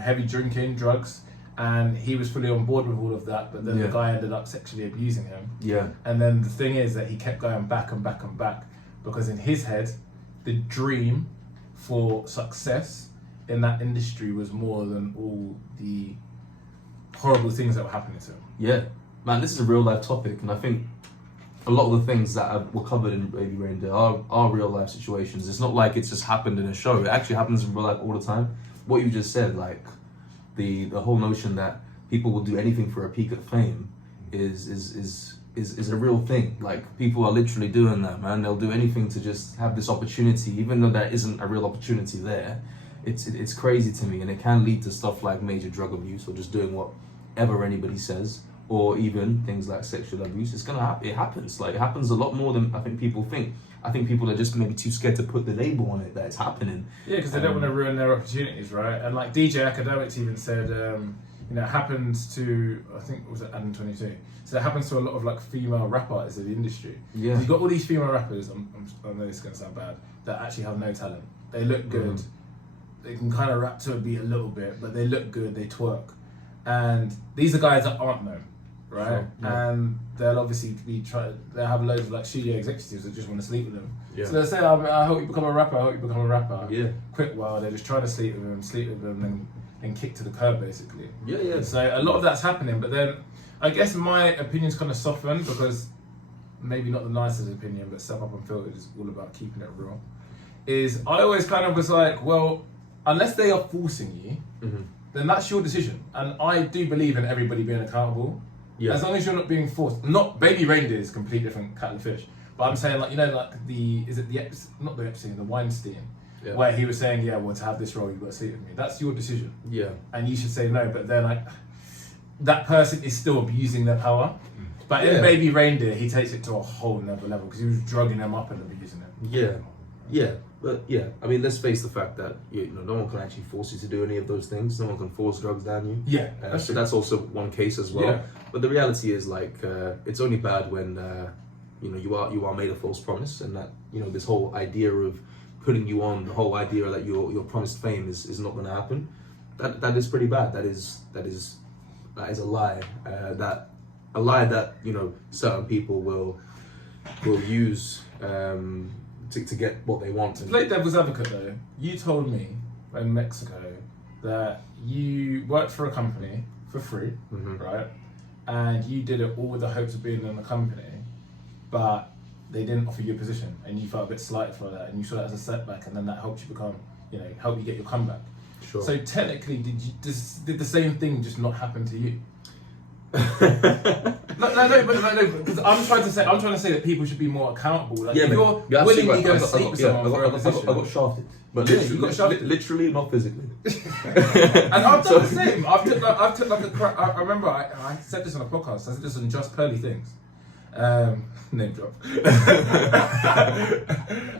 heavy drinking, drugs, and he was fully on board with all of that. But then the guy ended up sexually abusing him. Yeah. And then the thing is that he kept going back and back and back because in his head, the dream for success in that industry was more than all the horrible things that were happening to him. Yeah, man, this is a real life topic, and I think a lot of the things that were covered in Baby Reindeer are real life situations. It's not like it's just happened in a show. It actually happens in real life all the time. What you just said, like the whole notion that people will do anything for a peak of fame is a real thing. Like, people are literally doing that, man. They'll do anything to just have this opportunity, even though there isn't a real opportunity there. It's crazy to me, and it can lead to stuff like major drug abuse or just doing whatever anybody says, or even things like sexual abuse. It's gonna happen. It happens. Like, it happens a lot more than I think people think. I think people are just maybe too scared to put the label on it that it's happening. Yeah, because they don't want to ruin their opportunities, right? And like DJ Academics even said, it happens to, I think, was it Adam 22? So it happens to a lot of like female rap artists in the industry. Yeah. You've got all these female rappers, I know this is going to sound bad, that actually have no talent. They look good. They can kind of rap to a beat a little bit, but they look good, they twerk. And these are guys that aren't known, right? Sure, yeah. And they'll obviously they'll have loads of like studio executives that just want to sleep with them. Yeah. So they'll say, I hope you become a rapper, I hope you become a rapper. Yeah. Quick while they're just trying to sleep with them, and kick to the curb basically. Yeah, yeah. So a lot of that's happening, but then I guess my opinion's kind of softened because maybe not the nicest opinion, but Step Up Unfiltered is all about keeping it real. Is I always kind of was like, well, unless they are forcing you, then that's your decision. And I do believe in everybody being accountable. Yeah. As long as you're not being forced. Not Baby Reindeer is a completely different kettle of fish. But I'm saying, like, not the Epstein, the Weinstein, where he was saying, yeah, well, to have this role, you've got to sleep with me. That's your decision. Yeah. And you should say no, but then that person is still abusing their power. But in Baby Reindeer, he takes it to a whole nother level because he was drugging them up and abusing them. Yeah. Yeah. But yeah, I mean, let's face the fact that no one can actually force you to do any of those things. No one can force drugs down you. Yeah, so that's also one case as well. Yeah. But the reality is, like, it's only bad when you are made a false promise, and that this whole idea of putting you on, the whole idea that your promised fame is not going to happen. That is pretty bad. That is a lie. A lie that certain people will use. To get what they want. To play devil's advocate though, you told me in Mexico that you worked for a company for free, right? And you did it all with the hopes of being in the company, but they didn't offer you a position and you felt a bit slighted for that and you saw that as a setback, and then that helped you become, help you get your comeback. Sure. So technically, did the same thing just not happen to you? No, because I'm trying to say that people should be more accountable. Like, if you're willingly going to sleep with someone for a position, I got shafted, but literally, not physically. And I've done the same. I've took like a crap. I remember I said this on a podcast. I said this on Just Pearly Things. Name drop.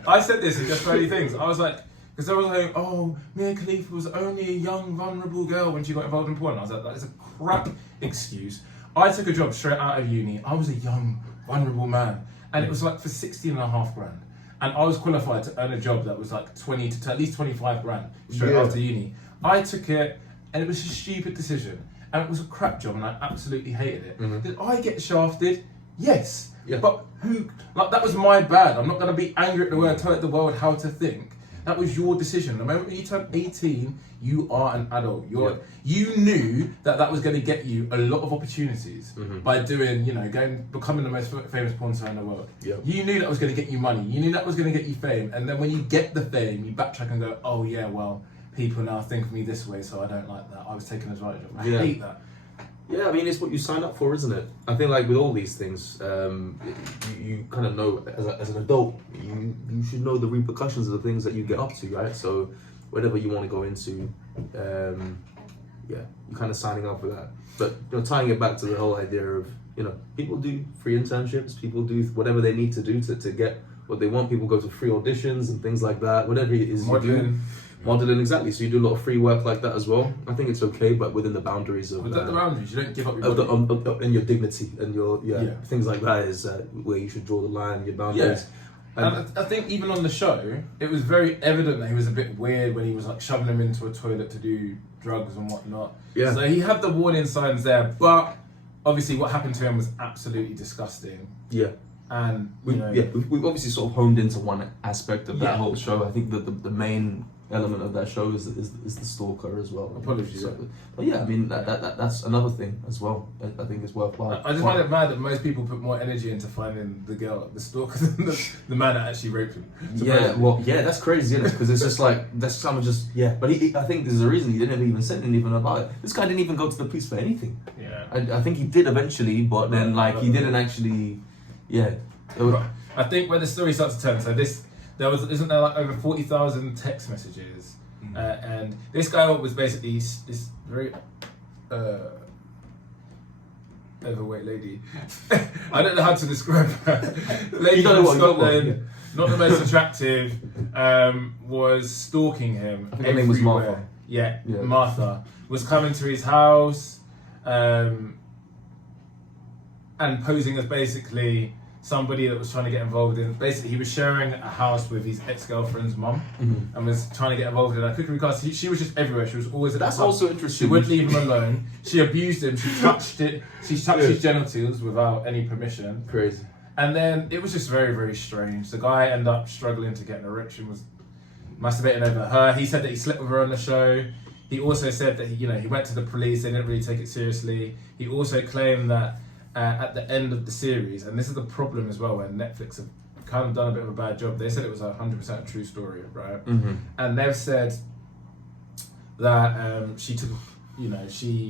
I said this in Just Pearly Things. I was like, because they were like, oh, Mia Khalifa was only a young, vulnerable girl when she got involved in porn. I was like, that is a crap excuse. I took a job straight out of uni. I was a young, vulnerable man. And it was like for 16.5 grand. And I was qualified to earn a job that was like 20 to at least 25 grand straight after uni. I took it, and it was a stupid decision. And it was a crap job, and I absolutely hated it. Did I get shafted? Yes. Yeah. But that was my bad. I'm not going to be angry at the world, tell the world how to think. That was your decision. The moment you turn 18, you are an adult. You knew that was going to get you a lot of opportunities by doing, becoming the most famous porn star in the world. Yeah. You knew that was going to get you money. You knew that was going to get you fame. And then when you get the fame, you backtrack and go, oh yeah, well, people now think of me this way, so I don't like that. I was taken advantage of. I hate that. Yeah, I mean, it's what you sign up for, isn't it? I think, like, with all these things, you kind of know, as an adult, you should know the repercussions of the things that you get up to, right? So whatever you want to go into, you're kind of signing up for that. But tying it back to the whole idea of, people do free internships, people do whatever they need to do to get what they want. People go to free auditions and things like that, whatever it is you do. Modeling, exactly. So you do a lot of free work like that as well. I think it's okay, but within the boundaries of... Within the boundaries, you don't give up your body. And your dignity and your things like that is where you should draw the line, your boundaries. Yeah. And I think even on the show, it was very evident that he was a bit weird when he was like shoving him into a toilet to do drugs and whatnot. Yeah. So he had the warning signs there, but obviously what happened to him was absolutely disgusting. Yeah. And We've obviously sort of honed into one aspect of that whole show. I think that the main element of that show is the stalker as well. Apologies. So, but yeah, I mean that's another thing as well. I think it's worthwhile. I just find it mad that most people put more energy into finding the girl, the stalker, than the man that actually raped him. That's crazy, isn't it? Because it's just like that's someone just But I think there's a reason he didn't even say anything about it. This guy didn't even go to the police for anything. Yeah. I think he did eventually, but then he didn't actually. Yeah. Right. I think where the story starts to turn. So isn't there like over 40,000 text messages, and this guy was basically this very overweight lady. I don't know how to describe her. Lady from Scotland, not the most attractive, was stalking him. I think her name was Martha. Yeah, Martha was coming to his house, and posing as basically somebody that was trying to get involved in. Basically, he was sharing a house with his ex-girlfriend's mum, and was trying to get involved in a cookery class. She was just everywhere. She was always at the That's pub. also interesting. She wouldn't leave him alone. She abused him. She touched it. She touched his genitals without any permission. Crazy. And then it was just very, very strange. The guy ended up struggling to get an erection, was masturbating over her. He said that he slept with her on the show. He also said that he went to the police. They didn't really take it seriously. He also claimed that at the end of the series, and this is the problem as well, where Netflix have kind of done a bit of a bad job. They said it was 100% a true story, right? And they've said that she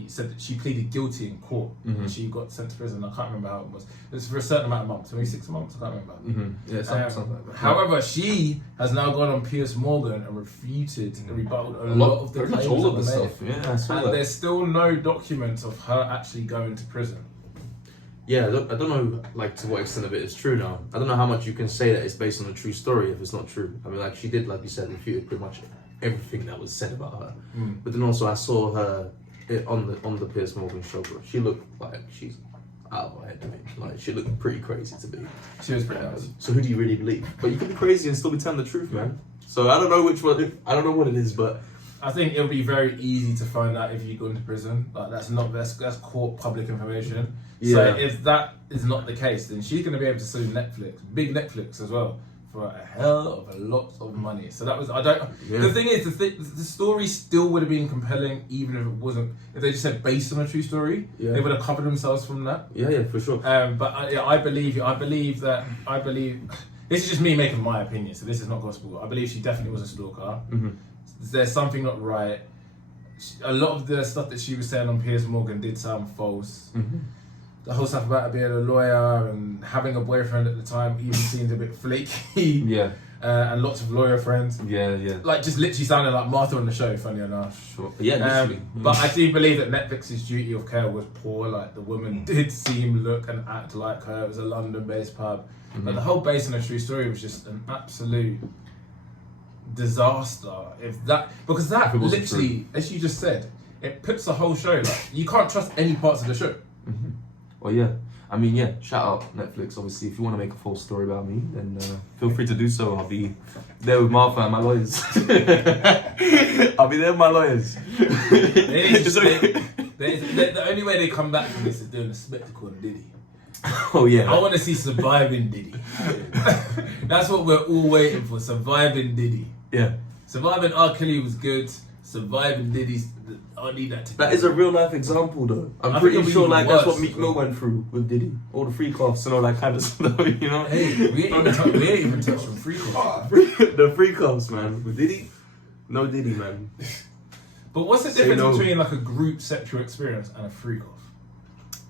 said that she pleaded guilty in court and she got sent to prison. I can't remember how it was. It was for a certain amount of months, maybe 6 months. I can't remember. Yeah, something like that. However, she has now gone on Piers Morgan and refuted and rebutted a lot of the pretty much claims all of the that were stuff. made. Yeah, I saw And that. there's still no documents of her actually going to prison. Yeah, I don't know to what extent of it is true now. I don't know how much you can say that it's based on a true story if it's not true. I mean, she did, like you said, refuted pretty much everything that was said about her. But then also I saw her on the Piers Morgan show, bro. She looked like she's out of her head. She looked pretty crazy to me. She was pretty nice. So who do you really believe? But you can be crazy and still be telling the truth, man. So I don't know which one. I don't know what it is, but I think it'll be very easy to find out if you go into prison. That's court public information. Yeah. So if that is not the case, then she's going to be able to sue Netflix, big Netflix as well, for a hell of a lot of money. So that was The thing is, the story still would have been compelling, even if it wasn't. If they just said based on a true story, they would have covered themselves from that. Yeah, for sure. But I believe this is just me making my opinion. So this is not gospel. I believe she definitely was a stalker. There's something not right. A lot of the stuff that she was saying on Piers Morgan did sound false. The whole stuff about her being a lawyer and having a boyfriend at the time even seemed a bit flaky. And lots of lawyer friends. Yeah. Just literally sounded like Martha on the show, funny enough. Sure. Yeah, literally. But I do believe that Netflix's duty of care was poor. Like, the woman did seem, look and act like her. It was a London-based pub. But the whole based on a true story was just an absolute disaster. Because that literally, as you just said, it puts the whole show, you can't trust any parts of the show. Well, yeah. I mean, yeah, shout out Netflix. Obviously, if you want to make a false story about me, then feel free to do so. I'll be there with Martha and my lawyers. I'll be there with my lawyers. The only way they come back from this is doing a spectacle on Diddy. Oh, yeah. I want to see surviving Diddy. That's what we're all waiting for, surviving Diddy. Yeah. Surviving R. Kelly was good. Surviving Diddy's, I need that to That is a real life example, though. I'm pretty sure that's what Meek Mill went through with Diddy. All the free coughs and all that kind of stuff, you know? Hey, we ain't even touched on free coughs. The free coughs, man. With Diddy? No Diddy, man. But what's the difference between a group sexual experience and a free cough?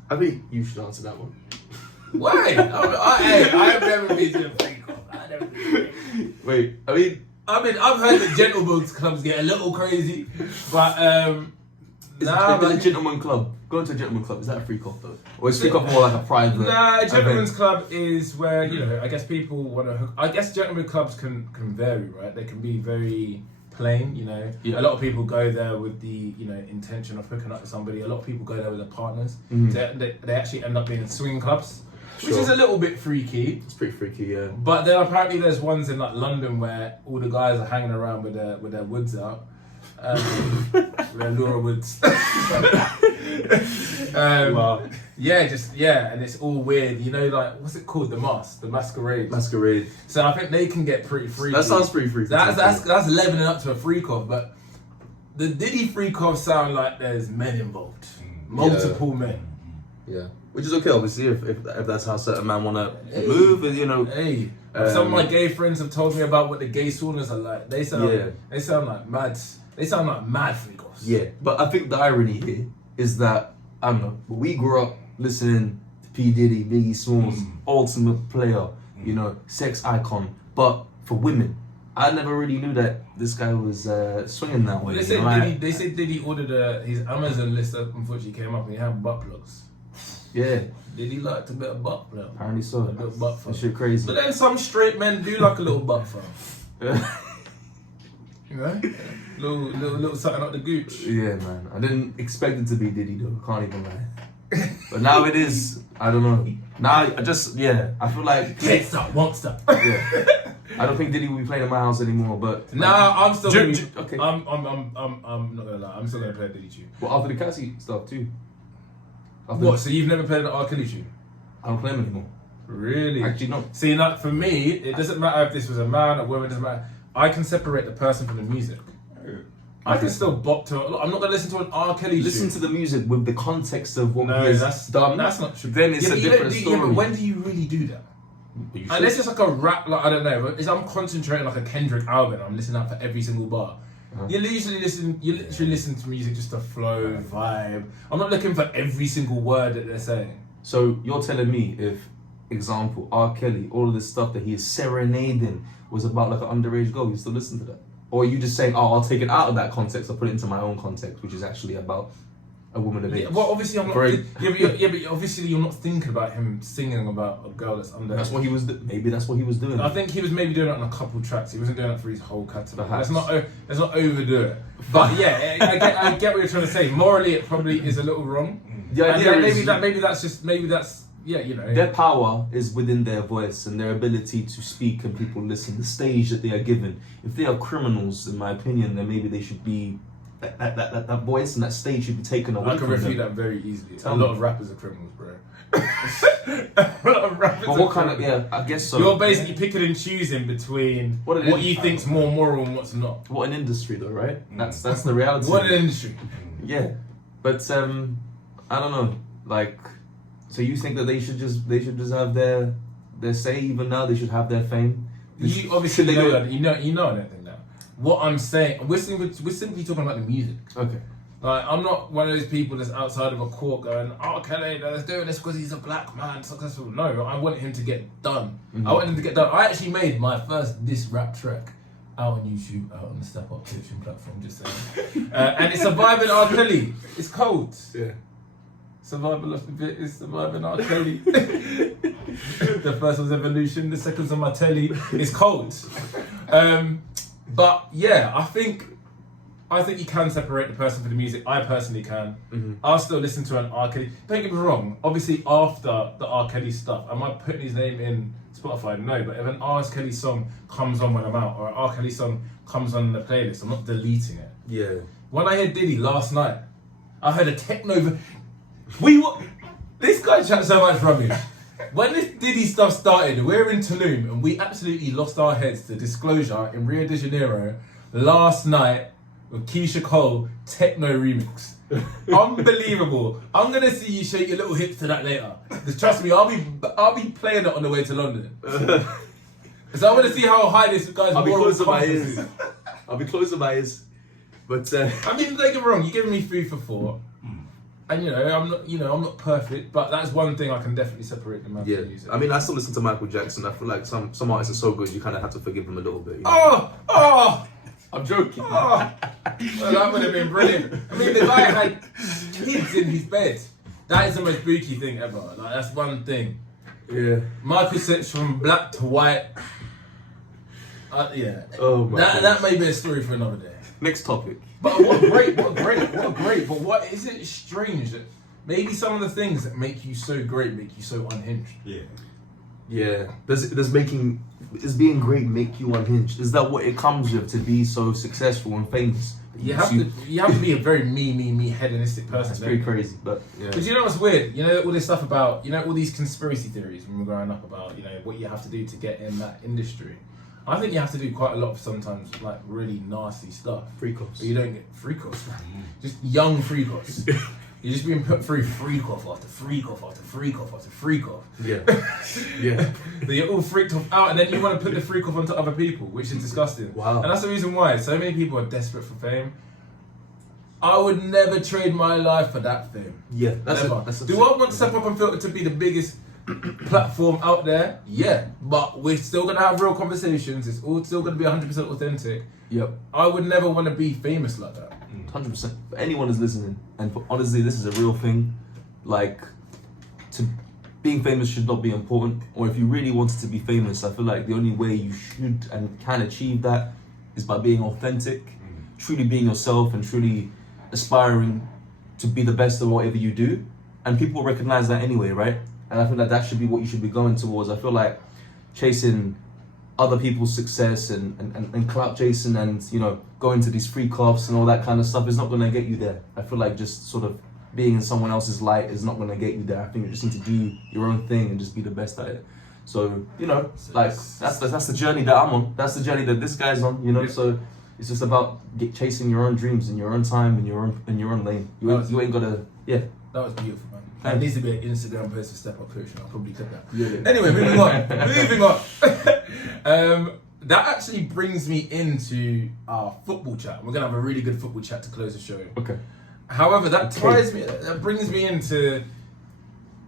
I think you should answer that one. Why? I've never been to a free cough. I've never been to a free cough. Wait, I've heard that gentlemen's clubs get a little crazy, but is a gentleman club. Going to a gentleman club, is that a free cough though? Or is free cough more like a private? Nah, a gentleman's club is where, I guess people want to hook. I guess gentleman clubs can vary, right? They can be very plain, Yeah. A lot of people go there with the, intention of hooking up with somebody. A lot of people go there with their partners. They actually end up being in swing clubs. Which is a little bit freaky. It's pretty freaky, yeah. But then apparently there's ones in London where all the guys are hanging around with their woods out. Where Laura Woods. Wow. Yeah, and it's all weird. You know, like what's it called? The masquerade. Masquerade. So I think they can get pretty freaky. That sounds pretty freaky. That's leveling up to a freak off, but the Diddy freak off sound like there's men involved, multiple men. Yeah, which is okay, obviously, if that's how certain men want to move, and you know. Hey, some of my gay friends have told me about what the gay saunas are like. They sound like mad. They sound like mad freak offs. Yeah, but I think the irony here is that I don't know. We grew up listening to P Diddy, Biggie Smalls, ultimate player, you know, sex icon. But for women, I never really knew that this guy was swinging that way. They said Diddy ordered his Amazon list up, unfortunately came up and he had butt plugs. Yeah. Diddy liked a bit of butt plug. Apparently so. A bit of butt fun. That shit crazy. But then some straight men do like a little butt fun. You know? Little something up the gooch. Yeah, man. I didn't expect it to be Diddy though. Can't even lie. But now it is. I don't know. Now I feel like Can't stop, won't stop. Yeah. I don't think Diddy will be playing in my house anymore. But Nah, I'm still gonna be, okay. I'm not gonna lie. I'm still gonna play a Diddy tune. Well, after the Cassie stuff too. What? So you've never played an R. Kelly tune? I don't play him anymore. Really? Actually, no. See, like for me, it doesn't matter if this was a man, a woman. It doesn't matter. I can separate the person from the music. I can still bop to. I'm not gonna listen to an R. Kelly. Listen tune. to the music with the context of what he has done. That's not true. Then it's a different story. Yeah, but when do you really do that? Unless it's like a rap, like I don't know. But I'm concentrating like a Kendrick album. I'm listening out for every single bar. You literally listen to music just to flow, vibe. I'm not looking for every single word that they're saying. So you're telling me if, example, R. Kelly, all of this stuff that he is serenading was about like an underage girl, you still listen to that? Or are you just saying, oh, I'll take it out of that context, I'll put it into my own context, which is actually about a woman of age? Yeah, well, obviously I'm not. But obviously you're not thinking about him singing about a girl that's underage. That's what he was. Maybe that's what he was doing. I think he was maybe doing it on a couple tracks. He wasn't doing it for his whole catalogue. Perhaps. Let's not overdo it. But yeah, I get what you're trying to say. Morally, it probably is a little wrong. Yeah, maybe that's you know. Their power is within their voice and their ability to speak and people listen. The stage that they are given. If they are criminals, in my opinion, then maybe they should be. That voice and that stage should be taken away. I can refute that very easily. A lot of rappers are criminals, bro. A lot of rappers. But what kind of? Yeah, I guess so. You're basically picking and choosing between what you think's more moral and what's not. What an industry, though, right? That's the reality. What an industry. Yeah, but I don't know. Like, so you think that they should just have their say even now? They should have their fame. You obviously know that. You know I don't think that. What I'm saying, we're simply talking about the music. Okay. Like, I'm not one of those people that's outside of a court going, oh, Kelly, let's do this because he's a black man, successful. No, I want him to get done. Mm-hmm. I want him to get done. I actually made my first diss rap track out on YouTube, out on the Step Up Unfiltered platform, just saying. And it's Surviving R. Kelly. It's cold. Yeah. Survival of the bit is Surviving R. Kelly. The first was Evolution, the second's on my telly. It's cold. But yeah, I think you can separate the person from the music. I personally can. Mm-hmm. I'll still listen to an R. Kelly. Don't get me wrong. Obviously, after the R. Kelly stuff, am I putting his name in Spotify? No. But if an R. Kelly song comes on when I'm out, or an R. Kelly song comes on the playlist, I'm not deleting it. Yeah. When I heard Diddy last night, I heard a techno. This guy chats so much rubbish. When this Diddy stuff started, we're in Tulum and we absolutely lost our heads to Disclosure in Rio de Janeiro last night with Keisha Cole techno remix. Unbelievable. I'm gonna see you shake your little hips to that later. Because trust me, I'll be playing it on the way to London. So I want to see how high this guy's I'll be moral close to my compass ears. is. I'll be close to my ears. But I mean, don't get me wrong. You're giving me food for thought. And I'm not perfect, but that's one thing I can definitely separate them out from music. I mean, I still listen to Michael Jackson. I feel like some artists are so good, you kind of have to forgive them a little bit. You know? Oh! I'm joking. Well, that would have been brilliant. I mean, the guy had kids in his bed. That is the most spooky thing ever. Like, that's one thing. Yeah. Michael switched from black to white. Yeah. Oh my God. That may be a story for another day. Next topic. But what great. But what is it strange that maybe some of the things that make you so great make you so unhinged? Yeah. Yeah. Does being great make you unhinged? Is that what it comes with to be so successful and famous? You have to be a very me hedonistic person. That's pretty crazy, but yeah. But you know what's weird? You know all this stuff about, all these conspiracy theories when we're growing up about, what you have to do to get in that industry. I think you have to do quite a lot of sometimes like really nasty stuff. Freak offs. But you don't get freak offs, man. Just young freak offs. You're just being put through freak off after freak off after freak off after freak off. Yeah. Yeah. So you're all freaked off out, and then you want to put the freak off onto other people, which is disgusting. Wow. And that's the reason why so many people are desperate for fame. I would never trade my life for that fame. Yeah. Never. Do I want Step Up Unfiltered to be the biggest platform out there? Yeah. But we're still going to have real conversations. It's all still going to be 100% authentic. Yep. I would never want to be famous like that. 100%. For anyone who's listening, and honestly, this is a real thing. Like, being famous should not be important. Or if you really wanted to be famous, I feel like the only way you should and can achieve that is by being authentic, truly being yourself, and truly aspiring to be the best at whatever you do. And people recognize that anyway, right? And I feel like that should be what you should be going towards. I feel like chasing other people's success and clout chasing and going to these free clubs and all that kind of stuff is not going to get you there. I feel like just sort of being in someone else's light is not going to get you there. I think you just need to do your own thing and just be the best at it. So like that's the journey that I'm on. That's the journey that this guy's on. So it's just about chasing your own dreams in your own time in your own lane. You ain't gotta. Yeah. That was beautiful, man. That needs to be an Instagram post for Step Up Coach. I'll probably click that. Yeah. Anyway, moving on. That actually brings me into our football chat. We're gonna have a really good football chat to close the show. Okay. However, that brings me into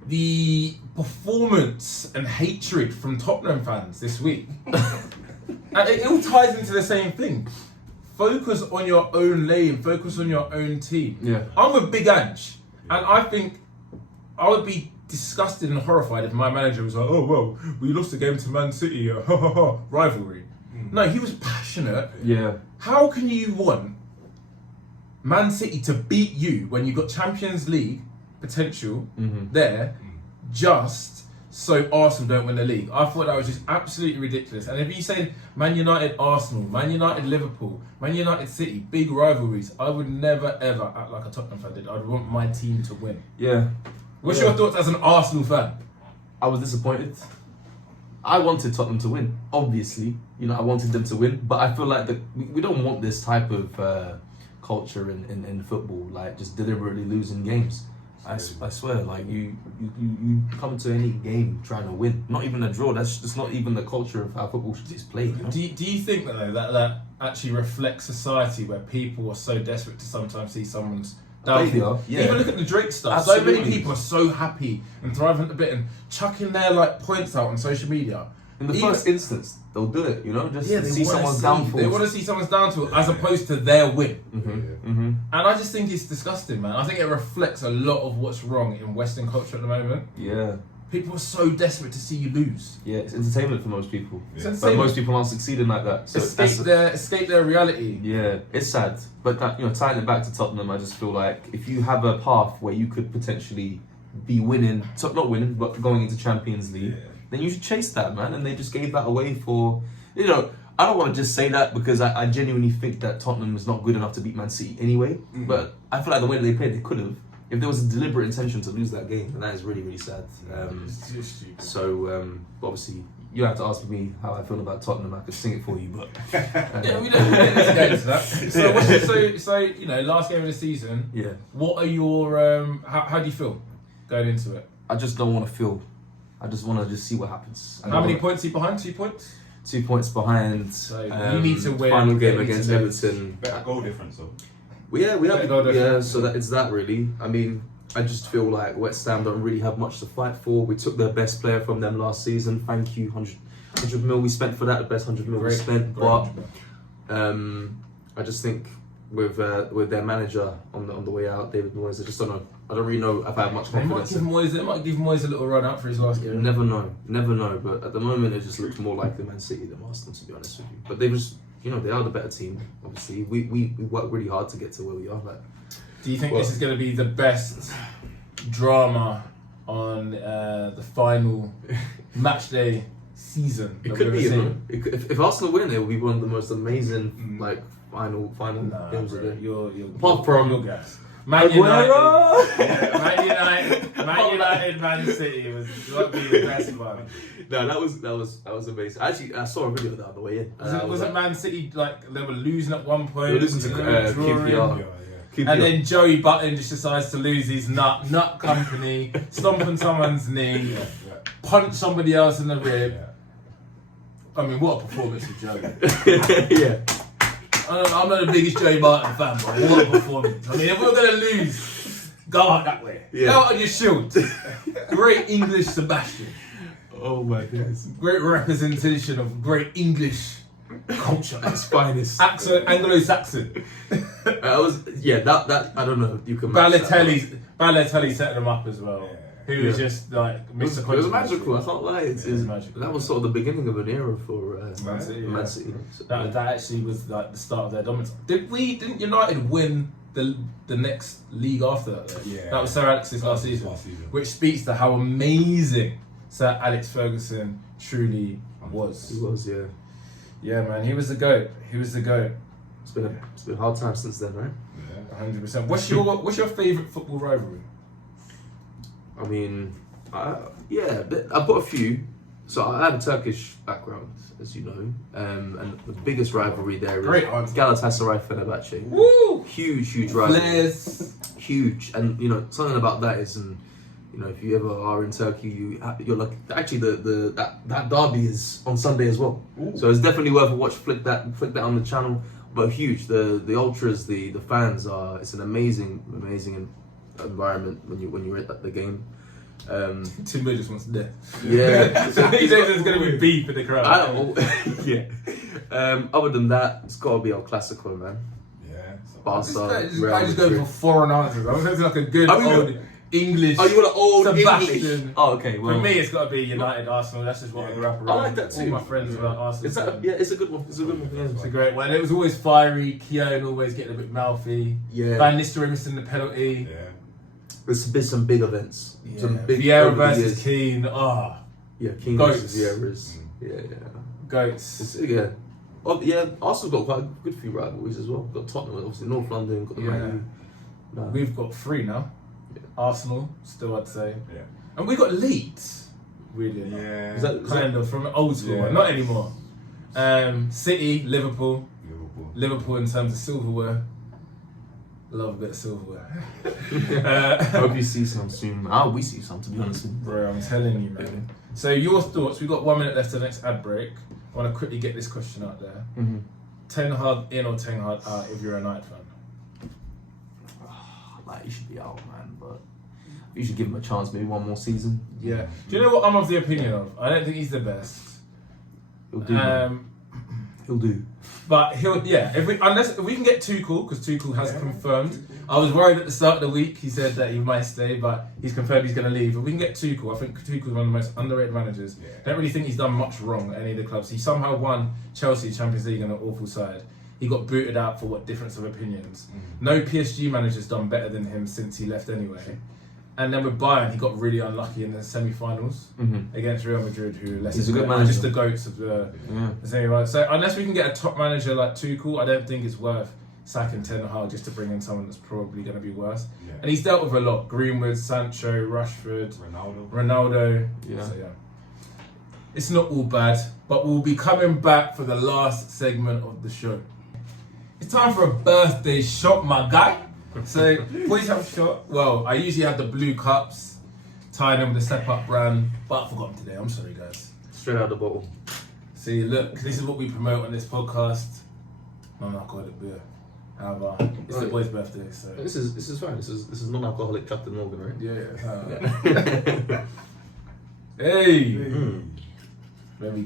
the performance and hatred from Tottenham fans this week. And it all ties into the same thing. Focus on your own lane. Focus on your own team. Yeah. I'm with Big Ange, and I think I would be disgusted and horrified if my manager was like, "Oh well, we lost the game to Man City, rivalry." No, he was passionate. Yeah. How can you want Man City to beat you when you've got Champions League potential there, just so Arsenal don't win the league? I thought that was just absolutely ridiculous. And if you said Man United, Arsenal, Man United, Liverpool, Man United, City, big rivalries, I would never ever act like a Tottenham fan did. I'd want my team to win. Yeah. What's your thoughts as an Arsenal fan? I was disappointed. I wanted Tottenham to win, obviously. I wanted them to win, but I feel like we don't want this type of culture in football, like just deliberately losing games. I swear, like you come to any game trying to win, not even a draw. That's just not even the culture of how football is played. Do you think that actually reflects society where people are so desperate to sometimes see someone's downfall? Yeah. Even look at the Drake stuff. Absolutely. So many people are so happy and thriving a bit and chucking their points out on social media. In the first instance, they'll do it, just they to see someone's downfall. They want to see someone's downfall as opposed to their win. And I just think it's disgusting, man. I think it reflects a lot of what's wrong in Western culture at the moment. Yeah. People are so desperate to see you lose. Yeah, it's entertainment for most people. It's But entertainment. most people aren't succeeding like that. So Escape their reality. Yeah, it's sad. But tying it back to Tottenham, I just feel like if you have a path where you could potentially be winning, not winning, but going into Champions League, then you should chase that, man. And they just gave that away for, I don't want to just say that because I genuinely think that Tottenham is not good enough to beat Man City anyway. But I feel like the way that they played, they could have. If there was a deliberate intention to lose that game, then that is really, really sad. It's stupid. So, obviously, you have to ask me how I feel about Tottenham. I could sing it for you, but... Yeah, we don't need to go into that. So, last game of the season, Yeah. what are your... how do you feel going into it? I just don't want to feel. I just want to just see what happens. How many points are you behind? 2 points? 2 points behind. So you need to win. Final game You need against to win. Everton. Better goal difference, though. We have goal difference. so it's that really. I mean, I just feel like West Ham don't really have much to fight for. We took their best player from them last season. Thank you, 100 mil we spent for that. The best 100 mil we spent. But I just think with their manager on the way out, David Moyes, I just don't know. I don't really know if I have much confidence. They might give Moyes a little run out for his last game. Never know. But at the moment, it just looks more like the Man City than Arsenal, to be honest with you. But they just, they are the better team. Obviously, we work really hard to get to where we are. Do you think this is going to be the best drama on the final match day season. It that could we've be, ever you seen. know. If Arsenal win, it will be one of the most amazing like final Nah, games of bro, it. you're Apart from your guys. Man United, Aguero! Man United, Man City was what be the best one. No, that was amazing. Actually, I saw a video of that on the way in. Was it Man City like they were losing at one point? They were losing to drawing? QPR. And then Joey Button just decides to lose his nut company, stomp on someone's knee, punch somebody else in the rib. I mean, what a performance from Joey. Yeah. I'm not the biggest Joey Barton fan, but what a performance. I mean, if we're going to lose, go out that way. Yeah. Go out on your shield. Great English Sebastian. Oh my goodness. Great representation of great English culture. At its finest. Accent, Anglo-Saxon. That I don't know. You can match Balotelli set them up as well. He was just like It was magical. I can't lie. It was magical. That was sort of the beginning of an era for Man City. Man City. That actually was like the start of their dominance. Didn't United win the next league after that? Though? Yeah. That was Sir Alex's last season, which speaks to how amazing Sir Alex Ferguson truly was. He was, yeah. Yeah, man, he was the GOAT. It's been a hard time since then, right? 100%. What's your favourite football rivalry? I mean, I put a few. So I have a Turkish background, as you know, and the biggest rivalry there is Great answer. Galatasaray Fenerbahce. Woo! Huge rivalry. Flares. Huge, and you know something about that is, and you know if you ever are in Turkey, you're like actually that derby is on Sunday as well. Ooh. So it's definitely worth a watch. Flick that on the channel. But huge, the ultras, the fans are. It's an amazing environment when you're at the game. Timbo just wants death. Yeah, He says there's going to be beef in the crowd. Other than that, it's got to be El Clasico, man. Yeah. Barca. I just go for foreign answers. I'm going like a good old English. Oh, you want an old Sebastian. English? Oh, okay. Well, For me, it's got to be United, Arsenal. That's just what I grew up around. I like that too. All my friends were Arsenal. it's a good one. It's a good one. Yeah. It's a great one. It was always fiery. Keown always getting a bit mouthy. Yeah. Van Nistelrooy missing the penalty. Yeah. There's been some big events. Yeah. Some big Vieira over the versus years. Keane. Yeah, King Goats. versus Vieira's. Yeah. Goats. Arsenal's got quite a good few rivalries as well. Got Tottenham, obviously North London. Got the Man U. We've got 3 now. Yeah. Arsenal, still I'd say. Yeah. And we got Leeds. Really enough. Yeah. Is that Kind of from old school, Yeah. not anymore. City, Liverpool in terms of silverware. Love a bit of silverware. I hope you see some soon. We see some, to be honest with you. Bro, I'm telling you, man. So your thoughts? We've got 1 minute left to the next ad break. I want to quickly get this question out there. Mm-hmm. Ten Hag in or Ten Hag out if you're a United fan? He should be out, man. But you should give him a chance, maybe one more season. Yeah. Do you know what I'm of the opinion of? I don't think he's the best. He'll do. He'll do. But if we can get Tuchel, because Tuchel has confirmed. I was worried at the start of the week. He said that he might stay, but he's confirmed he's going to leave. If we can get Tuchel, I think Tuchel's one of the most underrated managers. Yeah. I don't really think he's done much wrong at any of the clubs. He somehow won Chelsea Champions League on an awful side. He got booted out for difference of opinions. No PSG manager's done better than him since he left anyway. And then with Bayern, he got really unlucky in the semi-finals against Real Madrid, who He's a good manager. just the goats of the semi-finals. So unless we can get a top manager like Tuchel, I don't think it's worth sacking Ten Hag just to bring in someone that's probably going to be worse. Yeah. And he's dealt with a lot: Greenwood, Sancho, Rashford, Ronaldo. Yeah. So it's not all bad, but we'll be coming back for the last segment of the show. It's time for a birthday shot, my guy. So, boys have a shot. Well, I usually have the blue cups, tied them with the Step Up brand, but I forgot them today. I'm sorry, guys. Straight out the bottle. See, look, this is what we promote on this podcast. Non-alcoholic beer. However, it's the boy's birthday, so This is fine. This is non-alcoholic Captain Morgan, right? yeah. Hey, there we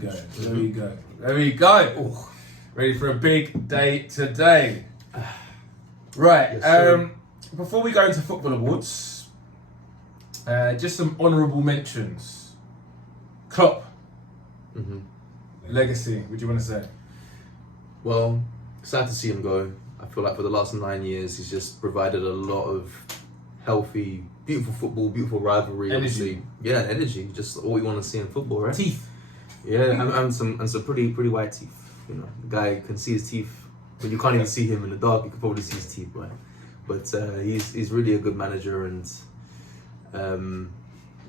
go. Ooh. Ready for a big day today. Right, Yes, before we go into football awards, just some honourable mentions. Klopp, legacy, what do you want to say? Well, sad to see him go. I feel like for the last 9 years, he's just provided a lot of healthy beautiful football, beautiful rivalry. Energy. Obviously. Yeah, energy. Just all we want to see in football, right? Teeth. Yeah, and some pretty white teeth. You know, the guy can see his teeth, but you can't even see him in the dark. You can probably see his teeth, right? But he's really a good manager, and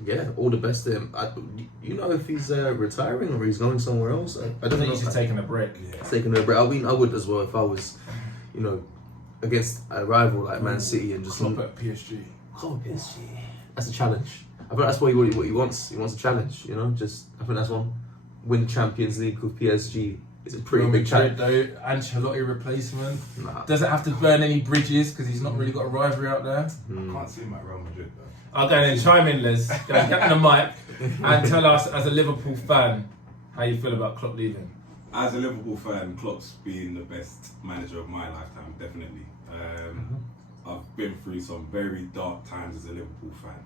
yeah, all the best to him. You know if he's retiring or he's going somewhere else? I don't know. He's just taking a break. Yeah. Taking a break. I mean, I would as well if I was, you know, against a rival like Man City and just Klopp at PSG. Oh, PSG. That's a challenge. I think that's what he wants. He wants a challenge. You know, I think that's one. Win Champions League with PSG is a pretty Real big Madrid, challenge. though, Ancelotti replacement. Nah. Doesn't have to burn any bridges because he's not really got a rivalry out there. I can't see him at Real Madrid though. I'll go and chime in, Les. Go and get on the mic and tell us, as a Liverpool fan, how you feel about Klopp leaving. As a Liverpool fan, Klopp's been the best manager of my lifetime, definitely. I've been through some very dark times as a Liverpool fan,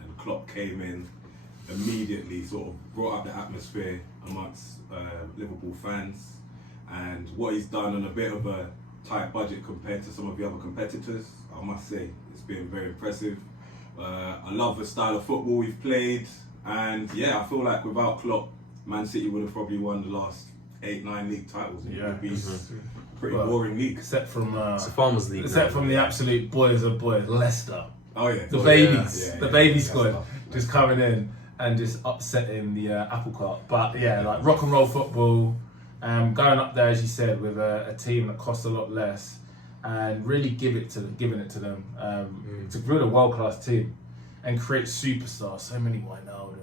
and Klopp came in immediately, sort of brought up the atmosphere amongst Liverpool fans, and what he's done on a bit of a tight budget compared to some of the other competitors, I must say, it's been very impressive. I love the style of football we've played, and yeah, I feel like without Klopp, Man City would have probably won the last 8-9 league titles. It would be a pretty boring league. Except from It's a farmers' league. except from the absolute boys of boys, Leicester. Oh yeah, The babies, yeah, the yeah, baby yeah, squad, just coming in and just upsetting the apple cart. But yeah, like rock and roll football, going up there as you said with a team that costs a lot less, and really giving it to them to build a world class team and create superstars. So many Wijnaldum,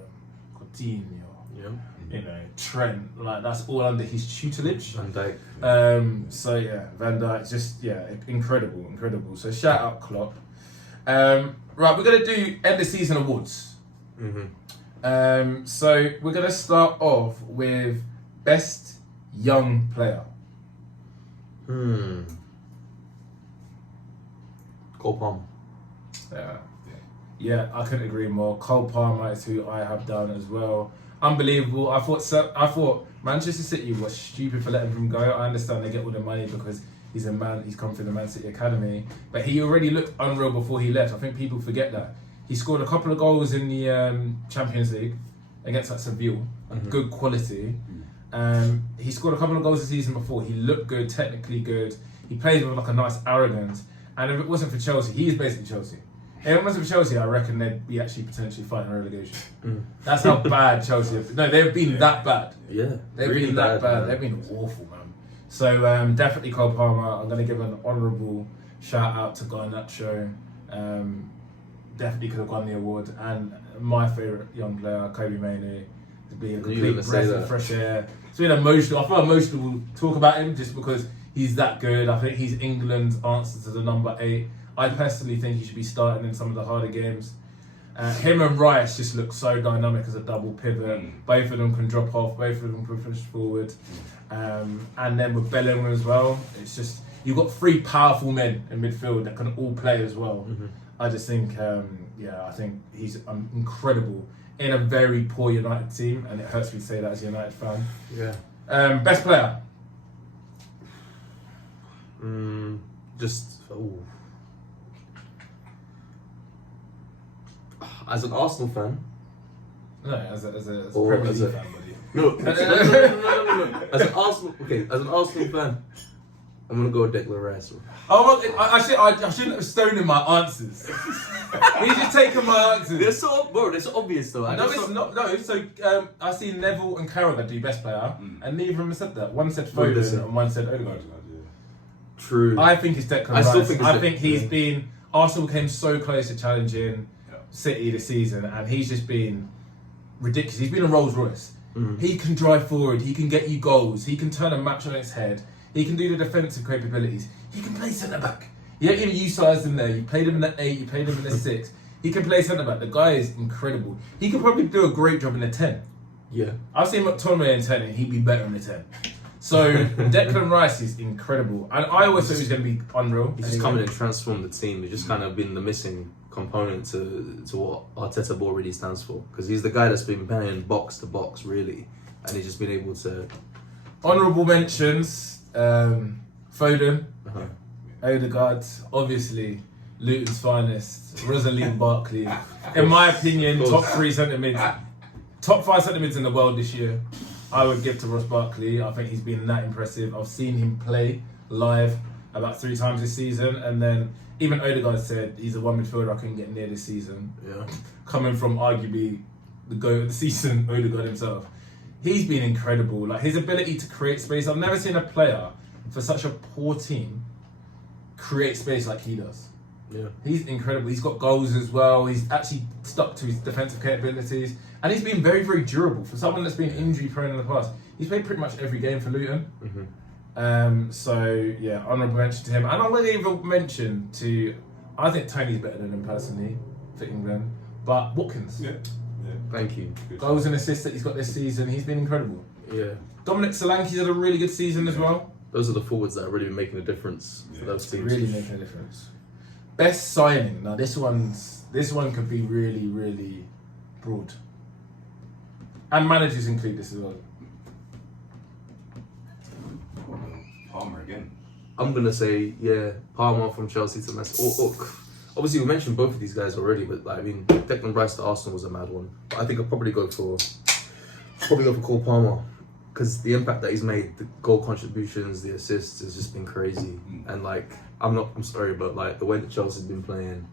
Coutinho, Yeah. you know, Trent. Like that's all under his tutelage. Van Dijk. So yeah, Van Dijk, just incredible. So shout out Klopp. Right, we're gonna do end of season awards. So we're gonna start off with best young player. Cole Palmer. Yeah, I couldn't agree more. Cole Palmer is who I have done as well. Unbelievable. I thought Manchester City was stupid for letting him go. I understand they get all the money because he's come through the Man City academy, but he already looked unreal before he left. I think people forget that. He scored a couple of goals in the Champions League against like Seville, good quality. He scored a couple of goals the season before. He looked good, technically good. He plays with like a nice arrogance. And if it wasn't for Chelsea, he is basically Chelsea. If it wasn't for Chelsea, I reckon they'd be actually potentially fighting relegation. That's how bad Chelsea have been. No, they've been that bad. Yeah. They've really been that bad. man. They've been awful, man. So definitely Cole Palmer. I'm going to give an honourable shout out to Garnacho. Definitely could have won the award. And my favourite young player, Kobe Mainoo, to be a complete breath of fresh air. It's been emotional. I feel emotional to talk about him just because he's that good. I think he's England's answer to the number 8. I personally think he should be starting in some of the harder games. Him and Rice just look so dynamic as a double pivot. Both of them can drop off, both of them can push forward. And then with Bellingham as well, it's just, you've got 3 powerful men in midfield that can all play as well. I just think, I think he's incredible in a very poor United team, and it hurts me to say that as a United fan. Yeah. Best player? As an Arsenal fan. No, as a Or Premier as League a- fan, buddy. No. As an Arsenal fan, I'm gonna go with Declan Rice. Oh, well, I shouldn't have stolen my answers. He's just taking my answers. They're so obvious though. No, it's not. No, so I see Neville and Carragher do best player, and neither of them said that. One said Foden listen. and one said Odegaard. True. I think it's Declan I Rice. still think it's I think he's yeah. been. Arsenal came so close to challenging City this season, and he's just been ridiculous. He's been a Rolls Royce. He can drive forward. He can get you goals. He can turn a match on its head. He can do the defensive capabilities. He can play centre back. You don't even utilise him there. You played him in the 8. You played him in the 6. He can play centre back. The guy is incredible. He could probably do a great job in the 10. Yeah. I've seen McTominay in 10 and he'd be better in the 10. So Declan Rice is incredible. And I always thought he was going to be unreal. He's just come in and transformed the team. He's just kind of been the missing component to what Arteta ball really stands for. Because he's the guy that's been playing box to box, really. And he's just been able to... Honourable mentions, Foden, Odegaard, obviously Luton's finest, Rosalind Barkley. In my opinion, top 3 centre mids, top 5 centre mids in the world this year. I would give to Ross Barkley. I think he's been that impressive. I've seen him play live about 3 times this season, and then even Odegaard said he's the one midfielder I couldn't get near this season. Yeah. Coming from arguably the goat of the season, Odegaard himself. He's been incredible. Like his ability to create space. I've never seen a player for such a poor team create space like he does. Yeah. He's incredible. He's got goals as well. He's actually stuck to his defensive capabilities. And he's been very, very durable. For someone that's been injury prone in the past, he's played pretty much every game for Luton. So, yeah, honourable mention to him. And I'm going to even mention to, I think Tony's better than him personally for England. But Watkins. Yeah. Thank you. Goals and assists that he's got this season, he's been incredible. Yeah. Dominic Solanke's had a really good season as well. Those are the forwards that are really making a difference for those teams. Really making a difference. Best signing. Now this one could be really, really broad. And managers include this as well. Palmer again. I'm gonna say Palmer from Chelsea to Messi. Obviously we mentioned both of these guys already, but like, I mean Declan Rice to Arsenal was a mad one. But I think I'll probably go for Cole Palmer, because the impact that he's made, the goal contributions, the assists, has just been crazy. And like I'm sorry, but like the way that Chelsea's been playing,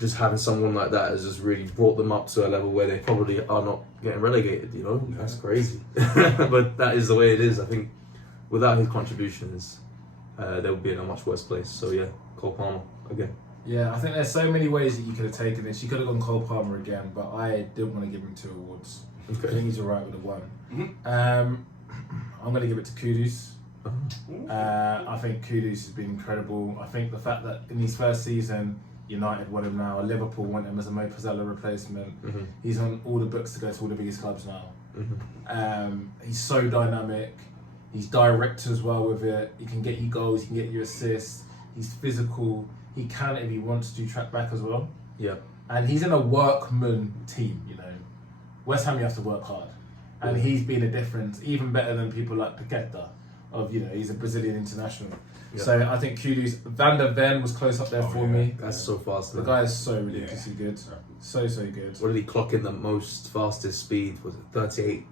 just having someone like that has just really brought them up to a level where they probably are not getting relegated, you know? That's crazy. But that is the way it is. I think without his contributions, they would be in a much worse place. So yeah, Cole Palmer again. Yeah, I think there's so many ways that you could have taken this. You could have gone Cole Palmer again, but I didn't want to give him 2 awards. Okay. I think he's alright with the 1. I'm going to give it to Kudus. I think Kudus has been incredible. I think the fact that in his first season, United want him now, Liverpool want him as a Mo Pizzella replacement. He's on all the books to go to all the biggest clubs now. He's so dynamic. He's direct as well with it. He can get you goals, he can get you assists. He's physical. He can, if he wants to, track back as well. Yeah. And he's in a workman team, you know. West Ham, you have to work hard. And he's been a difference, even better than people like Paqueta, he's a Brazilian international. Yeah. So I think Kudus, Van der Ven was close up there for me. That's so fast. The guy is so ridiculously good. So good. What did he clock in the most fastest speed? Was it 38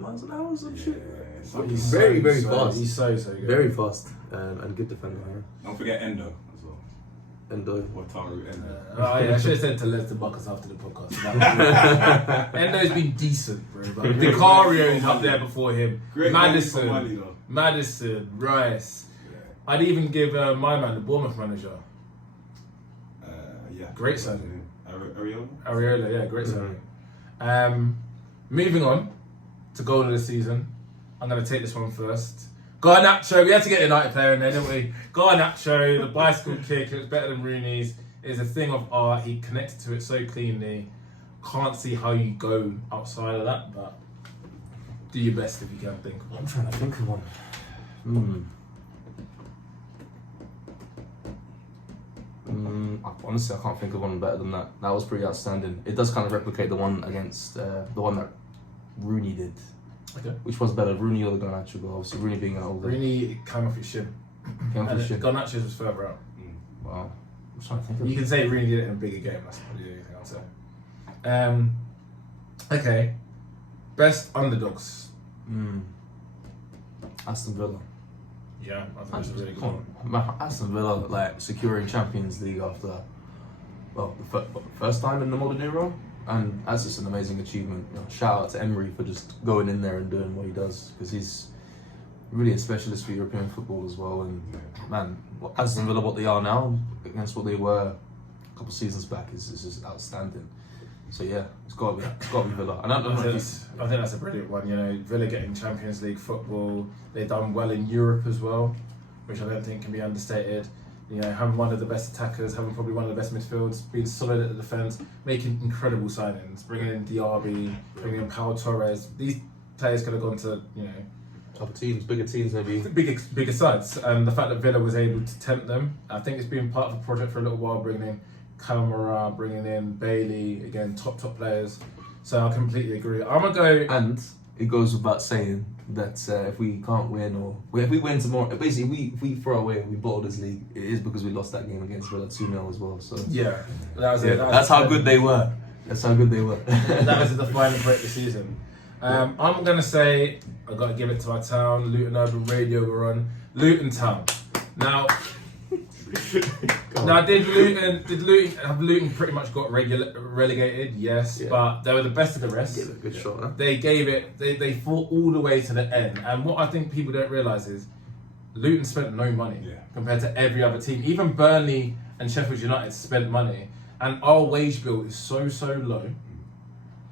miles an hour or some shit? He's very so fast. He's so good. Very fast and good defender. Don't forget Endo as well. Endo. Wataru Endo. I should have said to Les the Buckers after the podcast. Endo's been decent, bro. But Vicario's up there before him. Great Maddison, Rice. I'd even give my man, the Bournemouth manager. Great signing. Areola, yeah, great signing. Moving on to goal of the season. I'm going to take this one first. Garnacho, we had to get a United player in there, didn't we? Garnacho, the bicycle kick, it was better than Rooney's. It's a thing of art. He connected to it so cleanly. Can't see how you go outside of that, but do your best if you can think of one. I'm trying to think of one. Honestly, I can't think of one better than that. That was pretty outstanding. It does kind of replicate the one against the one that Rooney did. Okay. Which was better, Rooney or the Garnacho goal? Obviously, Rooney being an older. Rooney came off his shin. Garnacho's was further out. Wow. I'm trying to think of You can say Rooney did it in a bigger game. That's probably the only thing I'll say. Okay. Best underdogs. Aston Villa. Yeah, I think that's a really good one. Aston Villa, like securing Champions League after, the first time in the modern era, and that's just an amazing achievement. Shout out to Emery for just going in there and doing what he does, because he's really a specialist for European football as well. And man, Aston Villa, what they are now against what they were a couple of seasons back is just outstanding. So yeah, it's got to be Villa. And I think that's a brilliant one. Villa getting Champions League football. They've done well in Europe as well, which I don't think can be understated. Having one of the best attackers, having probably one of the best midfields, being solid at the defence, making incredible signings, bringing in Diaby, bringing in Pau Torres. These players could have gone to other teams, bigger teams maybe. Bigger sides. The fact that Villa was able to tempt them, I think it's been part of the project for a little while, bringing in Camara, bringing in Bailey, again, top players. So I completely agree. I'm going to go... And it goes without saying that if we can't win if we win tomorrow, basically if we throw away and we bottle this league, it is because we lost that game against Villa 2-0 as well. So Yeah, that was that's how good they were. That's how good they were. That was the final break this season. I'm gonna say I gotta give it to our town, Luton Urban Radio. We're on Luton Town now. Now, did Luton pretty much got relegated? Yes, but they were the best of the rest. Gave it a good shot, huh? They gave it. They fought all the way to the end. And what I think people don't realise is Luton spent no money compared to every other team. Even Burnley and Sheffield United spent money, and our wage bill is so low.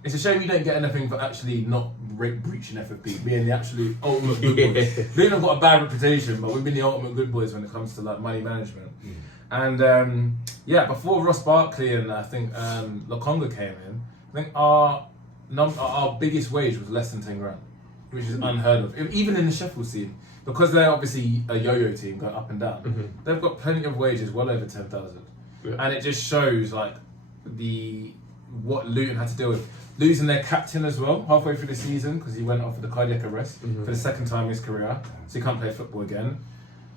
It's a shame you don't get anything for actually not breaching FFP, being the absolute ultimate good boys. Luton have got a bad reputation, but we've been the ultimate good boys when it comes to like money management. And before Ross Barkley and I think Lokonga came in, I think our biggest wage was less than 10 grand, which is unheard of. Even in the Sheffield team, because they're obviously a yo-yo team going up and down, they've got plenty of wages well over 10,000, and it just shows like what Luton had to deal with. Losing their captain as well halfway through the season because he went off with a cardiac arrest for the second time in his career, so he can't play football again.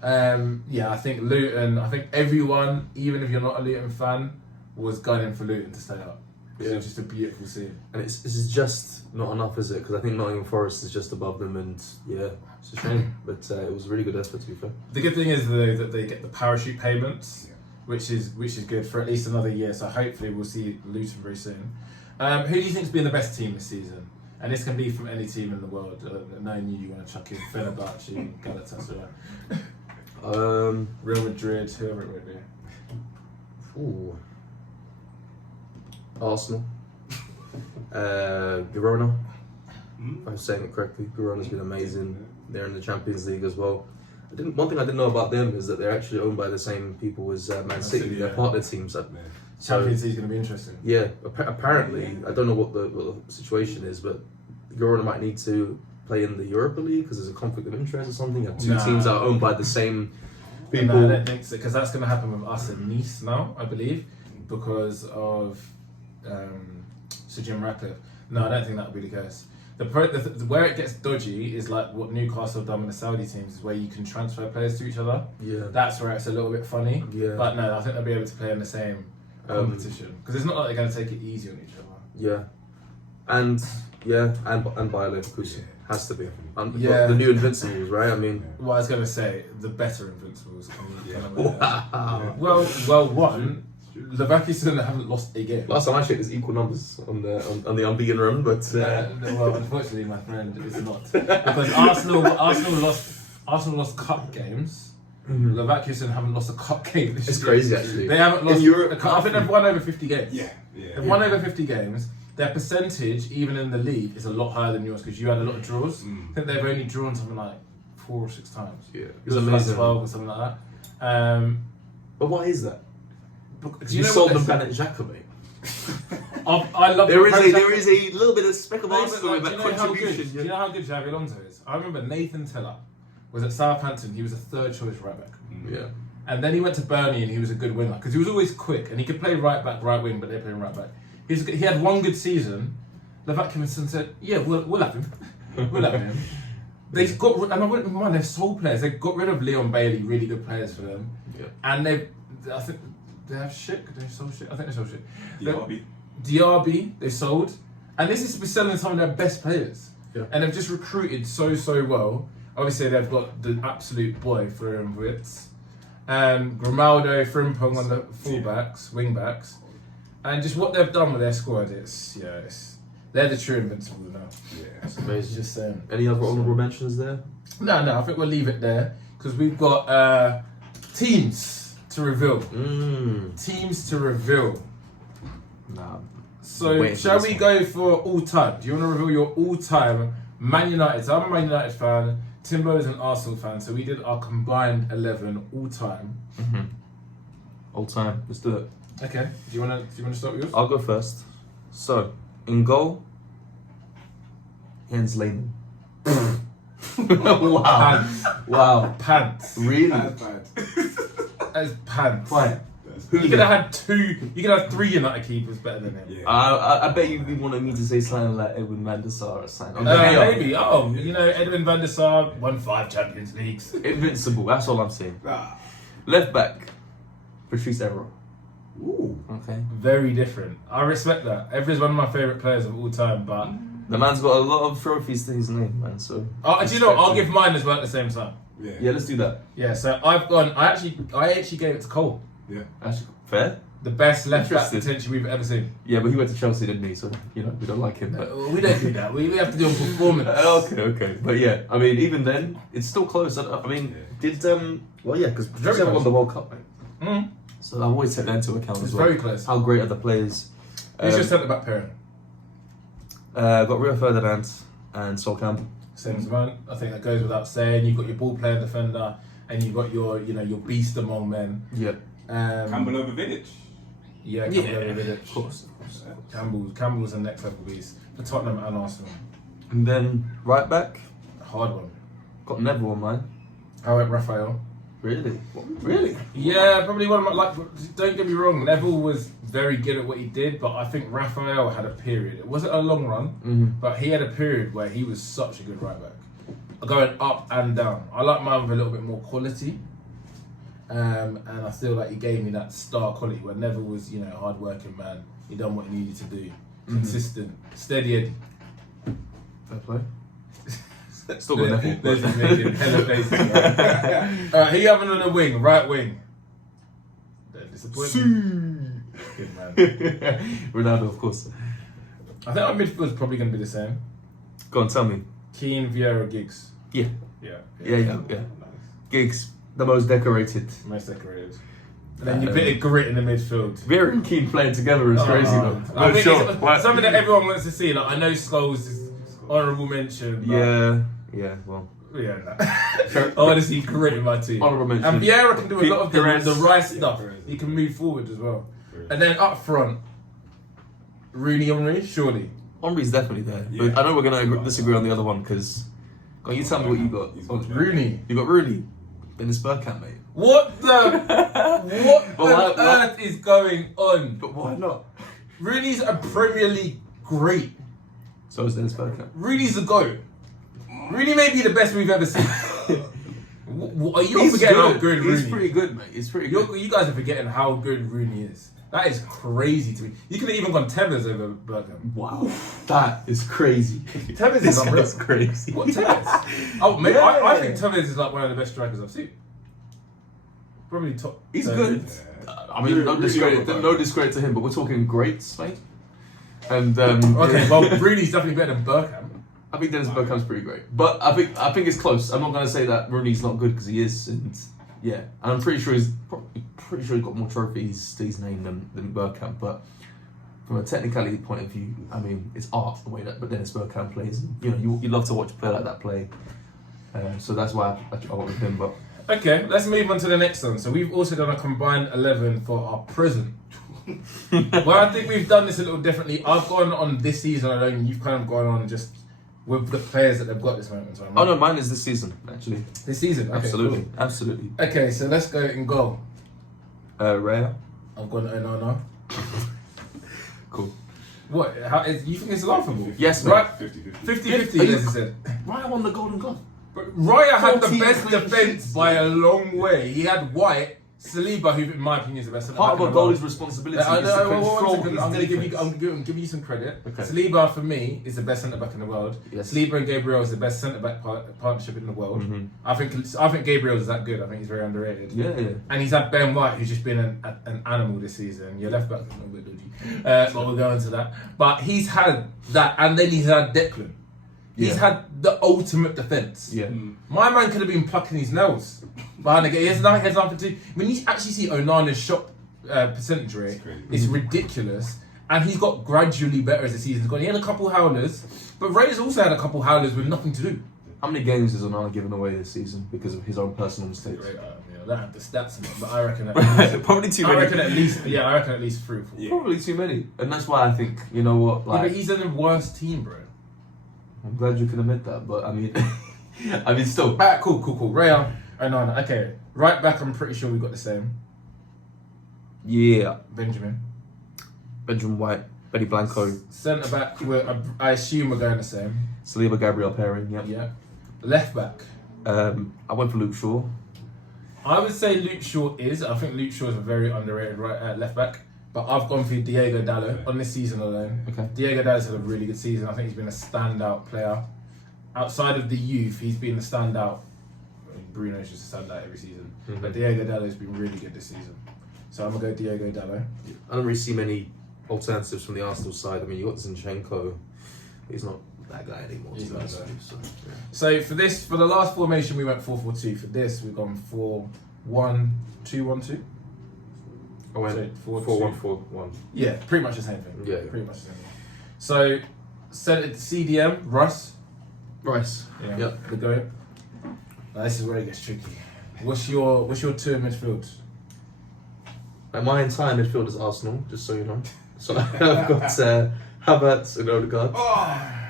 I think Luton, everyone, even if you're not a Luton fan, was gunning for Luton to stay up. Yeah. It's just a beautiful scene. And this is just not enough, is it? Because I think Nottingham Forest is just above them, and it's a shame. But it was a really good effort, to be fair. The good thing is though that they get the parachute payments, which is good for at least another year. So hopefully we'll see Luton very soon. Who do you think's been the best team this season? And this can be from any team in the world. Knowing you want to chuck in Fenerbahce, Galatasaray, Real Madrid, whoever it would be. Ooh. Arsenal. Girona. If I'm saying it correctly. Girona's been amazing. They're in the Champions League as well. One thing I didn't know about them is that they're actually owned by the same people as Man City. They're partner teams. Champions League is going to be interesting. Yeah, apparently, I don't know what the situation is, but Girona might need to play in the Europa League because there's a conflict of interest or something. You have two teams that are owned by the same people. No, I don't think so, because that's going to happen with us in Nice now, I believe, because of Sir Jim Ratcliffe. No, I don't think that would be the case. Where it gets dodgy is like what Newcastle have done with the Saudi teams, is where you can transfer players to each other. Yeah, that's where it's a little bit funny. Yeah, but no, I think they'll be able to play in the same competition because it's not like they're going to take it easy on each other. Yeah, and Bayer Leverkusen has to be. The new Invincibles, right? I mean, well, I was going to say the better Invincibles. Wow. Well, one. Leverkusen haven't lost a game. Last time I checked, there's equal numbers on the unbeaten run, but well, unfortunately, my friend, it's not because Arsenal lost cup games. Leverkusen haven't lost a cup game this year. It's crazy, actually. They haven't lost. I think they've won over 50 games. Yeah. They've won over 50 games. Their percentage, even in the league, is a lot higher than yours because you had a lot of draws. I think they've only drawn something like 4 or 6 times. Yeah, it's amazing. 12 or something like that. But why is that? You sold them Planet Xhaka, mate. I love there is a little bit of speck of Arsenal in that contribution. Do you know how good Xavi Alonso is? I remember Nathan Tella was at Southampton. He was a third choice right back. Yeah. And then he went to Burnley and he was a good winner because he was always quick and he could play right back, right wing, but they play him right back. He had one good season. Leverkusen said, "Yeah, we'll have him. We'll have him." They got and I wouldn't mind. They've sold players. They got rid of Leon Bailey, really good players for them. Yeah. And I think. They have shit. They sold shit. I think they sold shit. Diaby, they sold, and this is to be selling some of their best players. Yeah. And they've just recruited so well. Obviously, they've got the absolute boy Florian Wirtz, Grimaldo, Frimpong on the fullbacks, wingbacks, and just what they've done with their squad. They're the true invincibles now. Yeah, it's amazing. Just saying. Any other honourable mentions there? No. I think we'll leave it there because we've got teams to reveal. Teams to reveal. Nah. So, shall we go for all time? Do you want to reveal your all time Man United? So I'm a Man United fan. Timbo is an Arsenal fan. So we did our combined 11 all time. All time. Let's do it. Okay. Do you want to start with yours? I'll go first. So in goal, Jens Lehmann. Wow. Pants. Really? That's bad. As pants. Why? You could have had two. You could have 3 United keepers better than him. Yeah. I bet you wanted me to say something like Edwin van der Sar or something. Maybe. Oh, Edwin van der Sar won 5 Champions Leagues. Invincible, that's all I'm saying. Ah. Left back, Patrice Evra. Ooh. Okay. Very different. I respect that. Evra's one of my favourite players of all time, but The man's got a lot of trophies to his name, man. So. do you know what? I'll give mine as well at the same time. Yeah. Yeah, let's do that. Yeah, so I've gone. I actually gave it to Cole, Yeah. Actually, fair. the best left back Interesting. potential we've ever seen. Yeah, but he went to Chelsea, didn't he? So we don't like him. But We don't do that. We have to do a performance. okay. But yeah, I mean, even then, it's still close. I mean, because Patrice Evra won the World Cup, right? Mm. So I've always take that into account It's as well. very close. How great are the players? Who's your centre back pairing? Got Rio Ferdinand and Sol Campbell. Same as mine. I think that goes without saying. You've got your ball player defender, and you've got your beast among men. Yep. Campbell over Vidic. Yeah, Yeah, Campbell with it. of course. Campbell's a next level beast for Tottenham and Arsenal. And then right back, Hard one. got Neville on mine. I went Raphael. Really? Really? Yeah, probably one of my, don't get me wrong, Neville was very good at what he did, but I think Raphael had a period. It wasn't a long run, Mm-hmm. but he had a period where he was such a good right back. Going up and down. I like mine with a little bit more quality. And I feel like he gave me that star quality where Neville was, a hard working man. He done what he needed to do. Consistent. Steady Eddie. Fair play. Still got Neville. There's his making hella faces. Who you having on the wing? Right wing. Don't disappoint me. Good man. Ronaldo, of course. I think our midfield's probably going to be the same. Go on, tell me. Keane, Vieira, Giggs. Yeah. Yeah. Yeah. Giggs, the most decorated. Most decorated. And then you bit of grit in the midfield. Vera and Keane playing together is crazy though. I think Sure. it's something that everyone wants to see. Like I know Scholes is honourable mention. But Yeah, well. Yeah, no. I want to see grit in my team. Honourable mention. And Vieira can do a lot of Perez. the right stuff. He can move forward as well. And then up front, Rooney, Henry, surely. Henry's definitely there. Yeah. But I know we're going to disagree on the other one because. Go on, you tell me what you got. He's got Rooney. You got Rooney. Dennis Bergkamp, mate. What on earth is going on? But why not? Rooney's a Premier League great. So is Dennis Bergkamp. Rooney's the GOAT. Rooney may be the best we've ever seen. Are you He's forgetting how good. good Rooney He's is? pretty good, mate. He's pretty good. You guys are forgetting how good Rooney is. That is crazy to me. You could have even gone Tevez over Bergkamp. Wow. That is crazy. Tevez is unreal. That's crazy. What, Tevez? Oh, mate, I think Tevez is like one of the best strikers I've seen. Probably top. He's third. good. I mean, no discredit to him, but we're talking greats, mate. And Okay, well, Rooney's definitely better than Bergkamp. I think Dennis Bergkamp's pretty great, but I think it's close. I'm not gonna say that Rooney's not good because he is, and yeah, and I'm pretty sure he's got more trophies to his name than Bergkamp. But from a technicality point of view, I mean, it's art the way that Dennis Bergkamp plays. And, you love to watch a player like that play, so that's why I went with him. But Okay, let's move on to the next one. So we've also done a combined 11 for our present. Well, I think we've done this a little differently. I've gone on this season alone. You've kind of gone on just with the players that they've got this moment in time. Right? oh no, mine is this season actually. This season? Okay, Absolutely, absolutely. Cool. Okay, so let's go in goal. Raya, I've gone Onana. cool. What? You think it's laughable? Yes, Right? 50-50. 50-50, Are you- as I said. Raya won the Golden Glove. But Raya had the 14 best clean defence sheets. by a long way. He had White, Saliba, who in my opinion is the best. Part of a goal. goalie's responsibility I is to know, control I'm his going to defense. give you some credit. Okay. Saliba for me is the best centre back in the world. Yes. Saliba and Gabriel is the best centre back partnership in the world. Mhm. I think Gabriel is that good. I think he's very underrated. Yeah. And he's had Ben White, who's just been an animal this season. Your left back's a little bit dodgy, but we'll go into that. But he's had that, and then he's had Declan. He's Yeah. had the ultimate defence. Yeah. My man could have been plucking his nails behind the game. He has nothing to do. When you actually see Onana's shot percentage rate, it's ridiculous. And he's got gradually better as the season's gone. He had a couple howlers, but Ray's also had a couple howlers with nothing to do. How many games has Onana given away this season because of his own personal mistakes? I don't have the stats, but I reckon at least, Probably too I many. reckon at least 3 or 4. Yeah. Probably too many, and that's why I think you know what. Yeah, Like, but he's in the worst team, bro. I'm glad you can admit that, but I mean, still. Back, cool. Raya, Onana. Okay, right back. I'm pretty sure we got the same. Yeah. Benjamin. Benjamin White, Benny Blanco, Centre back, I assume we're going the same. Saliba Gabriel pairing. Yeah. Yeah. Left back. I went for Luke Shaw. I would say Luke Shaw is. I think Luke Shaw is a very underrated left back. But I've gone for Diego Dallo on this season alone. Okay. Diego Dallo's had a really good season. I think he's been a standout player. Outside of the youth, he's been a standout. I mean, Bruno's just a standout every season. Mhm. But Diego Dallo's been really good this season. So I'm going to go Diego Dallo. I don't really see many alternatives from the Arsenal side. I mean, you got Zinchenko. He's not that guy anymore. He's to be not honest that. with you, so, yeah. So for the last formation, we went 4-4-2. For this, we've gone 4-1-2-1-2. I went So 4-1-4-1. Yeah, pretty much the same thing. Yeah. Pretty much the same thing. So, CDM, Russ. Rice. Yeah. Yep. The goat. Now, this is where it gets tricky. What's your two in midfield? Like my entire midfield is Arsenal, just so you know. So I've got Havertz and Odegaard.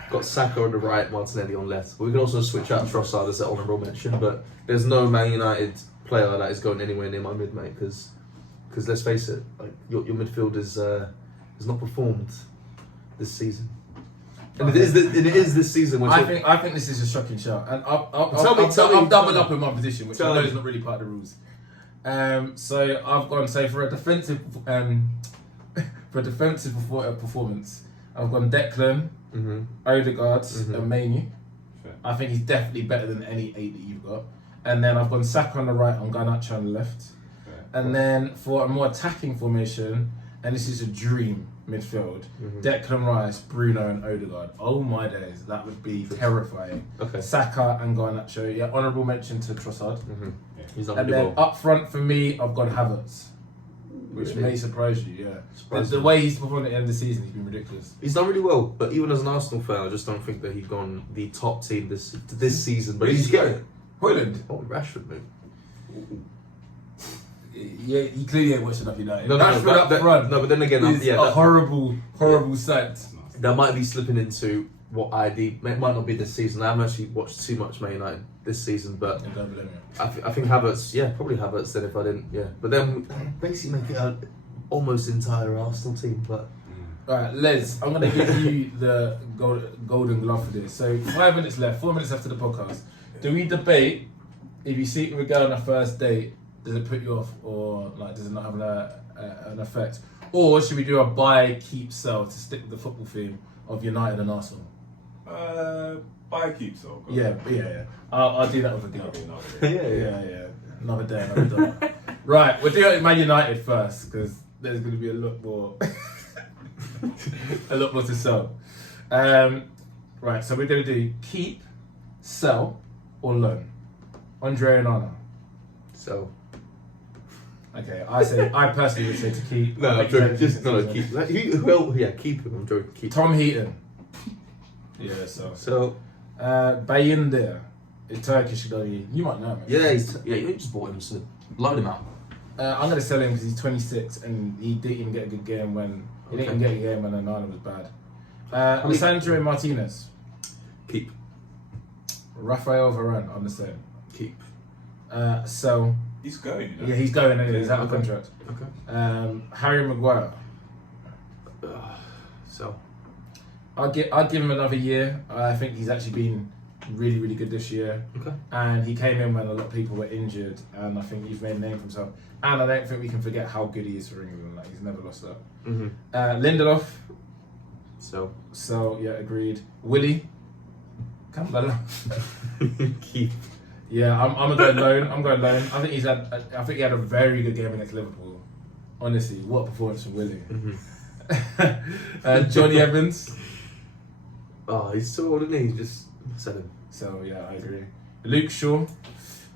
Got Saka on the right, Martinelli on left. We can also switch out Trossard as an honourable mention, but there's no Man United player that is going anywhere near my mid, mate. Because let's face it, like your midfield is has not performed this season, and it is this season. I think this is a shocking shot, and I'll Tell me. double up in my position, which I Tell know me. is not really part of the rules. So I've gone for a defensive performance. I've gone Declan, Odegaard, and Mainu. Fair. I think he's definitely better than any 8 that you've got. And then I've gone Saka on the right, and Garnacho on the left. Fair. And then for a more attacking formation, and this is a dream midfield, Declan Rice, Bruno, and Odegaard. Oh my days, that would be terrifying. Okay. Saka and Garnacho. Yeah, honourable mention to Trossard. He's And then unbelievable. up front for me, I've gone Havertz, which Really? may surprise you. Yeah, Surprise the me. way he's performed at the end of the season, he's been ridiculous. He's done really well, but even as an Arsenal fan, I just don't think that he's gone the top team this season. But he's getting Hoyland. Oh, Rashford, mate. Yeah, he clearly ain't watching up United. No, Rashford up front. No, but then again, is a horrible sight. that might be slipping into what I did. It might not be this season. I haven't actually watched too much Man United this season, but I don't blame you. I think Havertz, probably Havertz then if I didn't, But then basically make it an almost entire Arsenal team, but Alright, Les, I'm going to give you the golden glove for this. So 5 minutes left, 4 minutes after the podcast. Do we debate if you see with a girl on a first date, does it put you off or like does it not have an effect? Or should we do a buy, keep, sell to stick with the football theme of United and Arsenal? Buy keep so. Yeah. I'll do that with a girl. Yeah. Another day, another dollar. Right, we'll do it with Man United first because there's going to be a lot more to sell. Right, so we're going to do keep, sell, or loan. Andre and Anna. so Okay, I personally would say to keep. no, I'm joking. Just no, keep. Like, keep him. I'm joking. Keep. Tom Heaton. Yeah, so. So Bayindir. It's Turkish guy. You might know him. you just bought him, so load him out. I'm gonna sell him because he's 26 and he didn't even get a good game when Onana was bad. Lisandro Martinez, Keep. Rafael Varane on the same. Keep. So He's going. yeah, he's going anyway. He's out of Okay. contract. Okay. Harry Maguire. So I'll give him another year. I think he's actually been really, really good this year. okay. And he came in when a lot of people were injured, and I think he's made a name for himself. And I don't think we can forget how good he is for England. Like he's never lost that. Lindelof. So yeah, agreed. Willie. Campbell. Keep. Yeah, I'm gonna go loan. I'm going loan. I think he had a very good game against Liverpool. Honestly, what a performance from Willie. Johnny Evans. Oh, he's so old, isn't he? Just sell him. So yeah, I agree. Luke Shaw.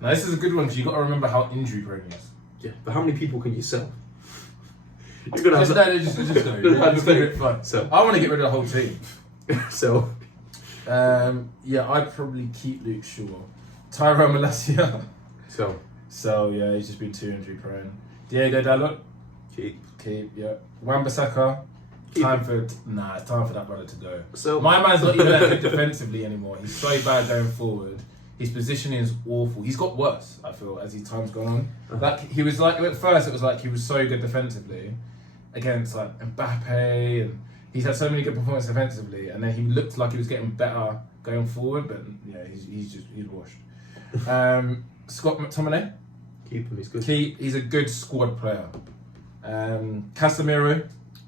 Now this is a good one because you got to remember how injury prone he is. Yeah, but how many people can you sell? You're gonna have Just go. Just give it fun. So I want to get rid of the whole team. so Yeah, I'd probably keep Luke Shaw. Tyrone Malacia. So yeah, he's just been too injury prone. Diego Dalot. keep. Yeah. Wan-Bissaka. Keep. It's time for that brother to go. So My man's not even that good defensively anymore. He's so bad going forward. His positioning is awful. He's got worse, I feel, as his time's gone on. Like he was like at first, it was like he was so good defensively against like Mbappe, and he's had so many good performances defensively, and then he looked like he was getting better going forward. But yeah, he's washed. Scott McTominay, Keep him. He's good. he's a good squad player. Casemiro,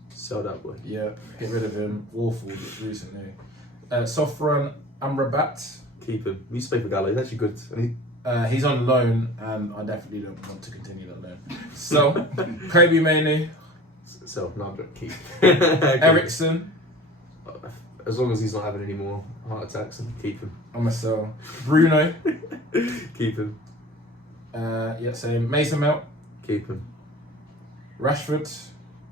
Sell that boy. yeah, get rid of him. Awful recently. Sofran Amrabat. Keep him. He used to play for Gala. He's actually good. And He's on loan, and I definitely don't want to continue that loan. So, Kobe Mainoo, so no, but keep. Ericsson, As long as he's not having any more heart attacks, keep him. I'm gonna sell. Bruno, Keep him. yeah, same. Mason Mount, Keep him. Rashford,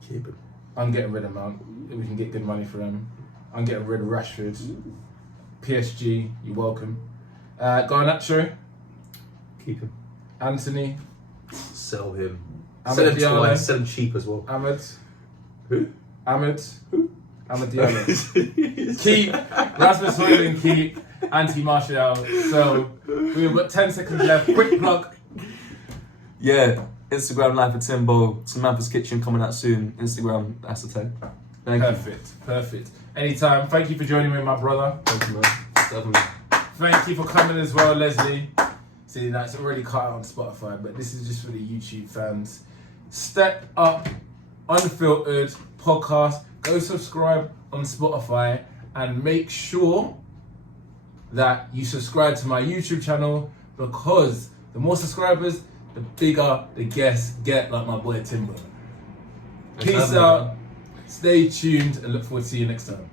Keep him. I'm getting rid of Mount. We can get good money for him. I'm getting rid of Rashford. PSG, you're welcome. Garnacho, Keep him. Anthony, Sell him. Ahmed Sell him Diallo. twice. Sell him cheap as well. Ahmed. Who? Ahmed. Ahmed Diallo. Keep. Rasmus Højlund, keep. Anti-Martial. So, we've got 10 seconds left. Quick plug. Yeah. Instagram live for Timbo. Samantha's Kitchen coming out soon. Instagram, that's the tag. Thank you. Perfect. Anytime. Thank you for joining me, my brother. Thank you, man. Definitely. Thank you for coming as well, Leslie. See, that's already cut out on Spotify, but this is just for the YouTube fans. Step Up Unfiltered podcast. Go subscribe on Spotify and make sure that you subscribe to my YouTube channel, because the more subscribers, the bigger the guests get, like my boy Timbo. Peace out. Stay tuned and look forward to seeing you next time.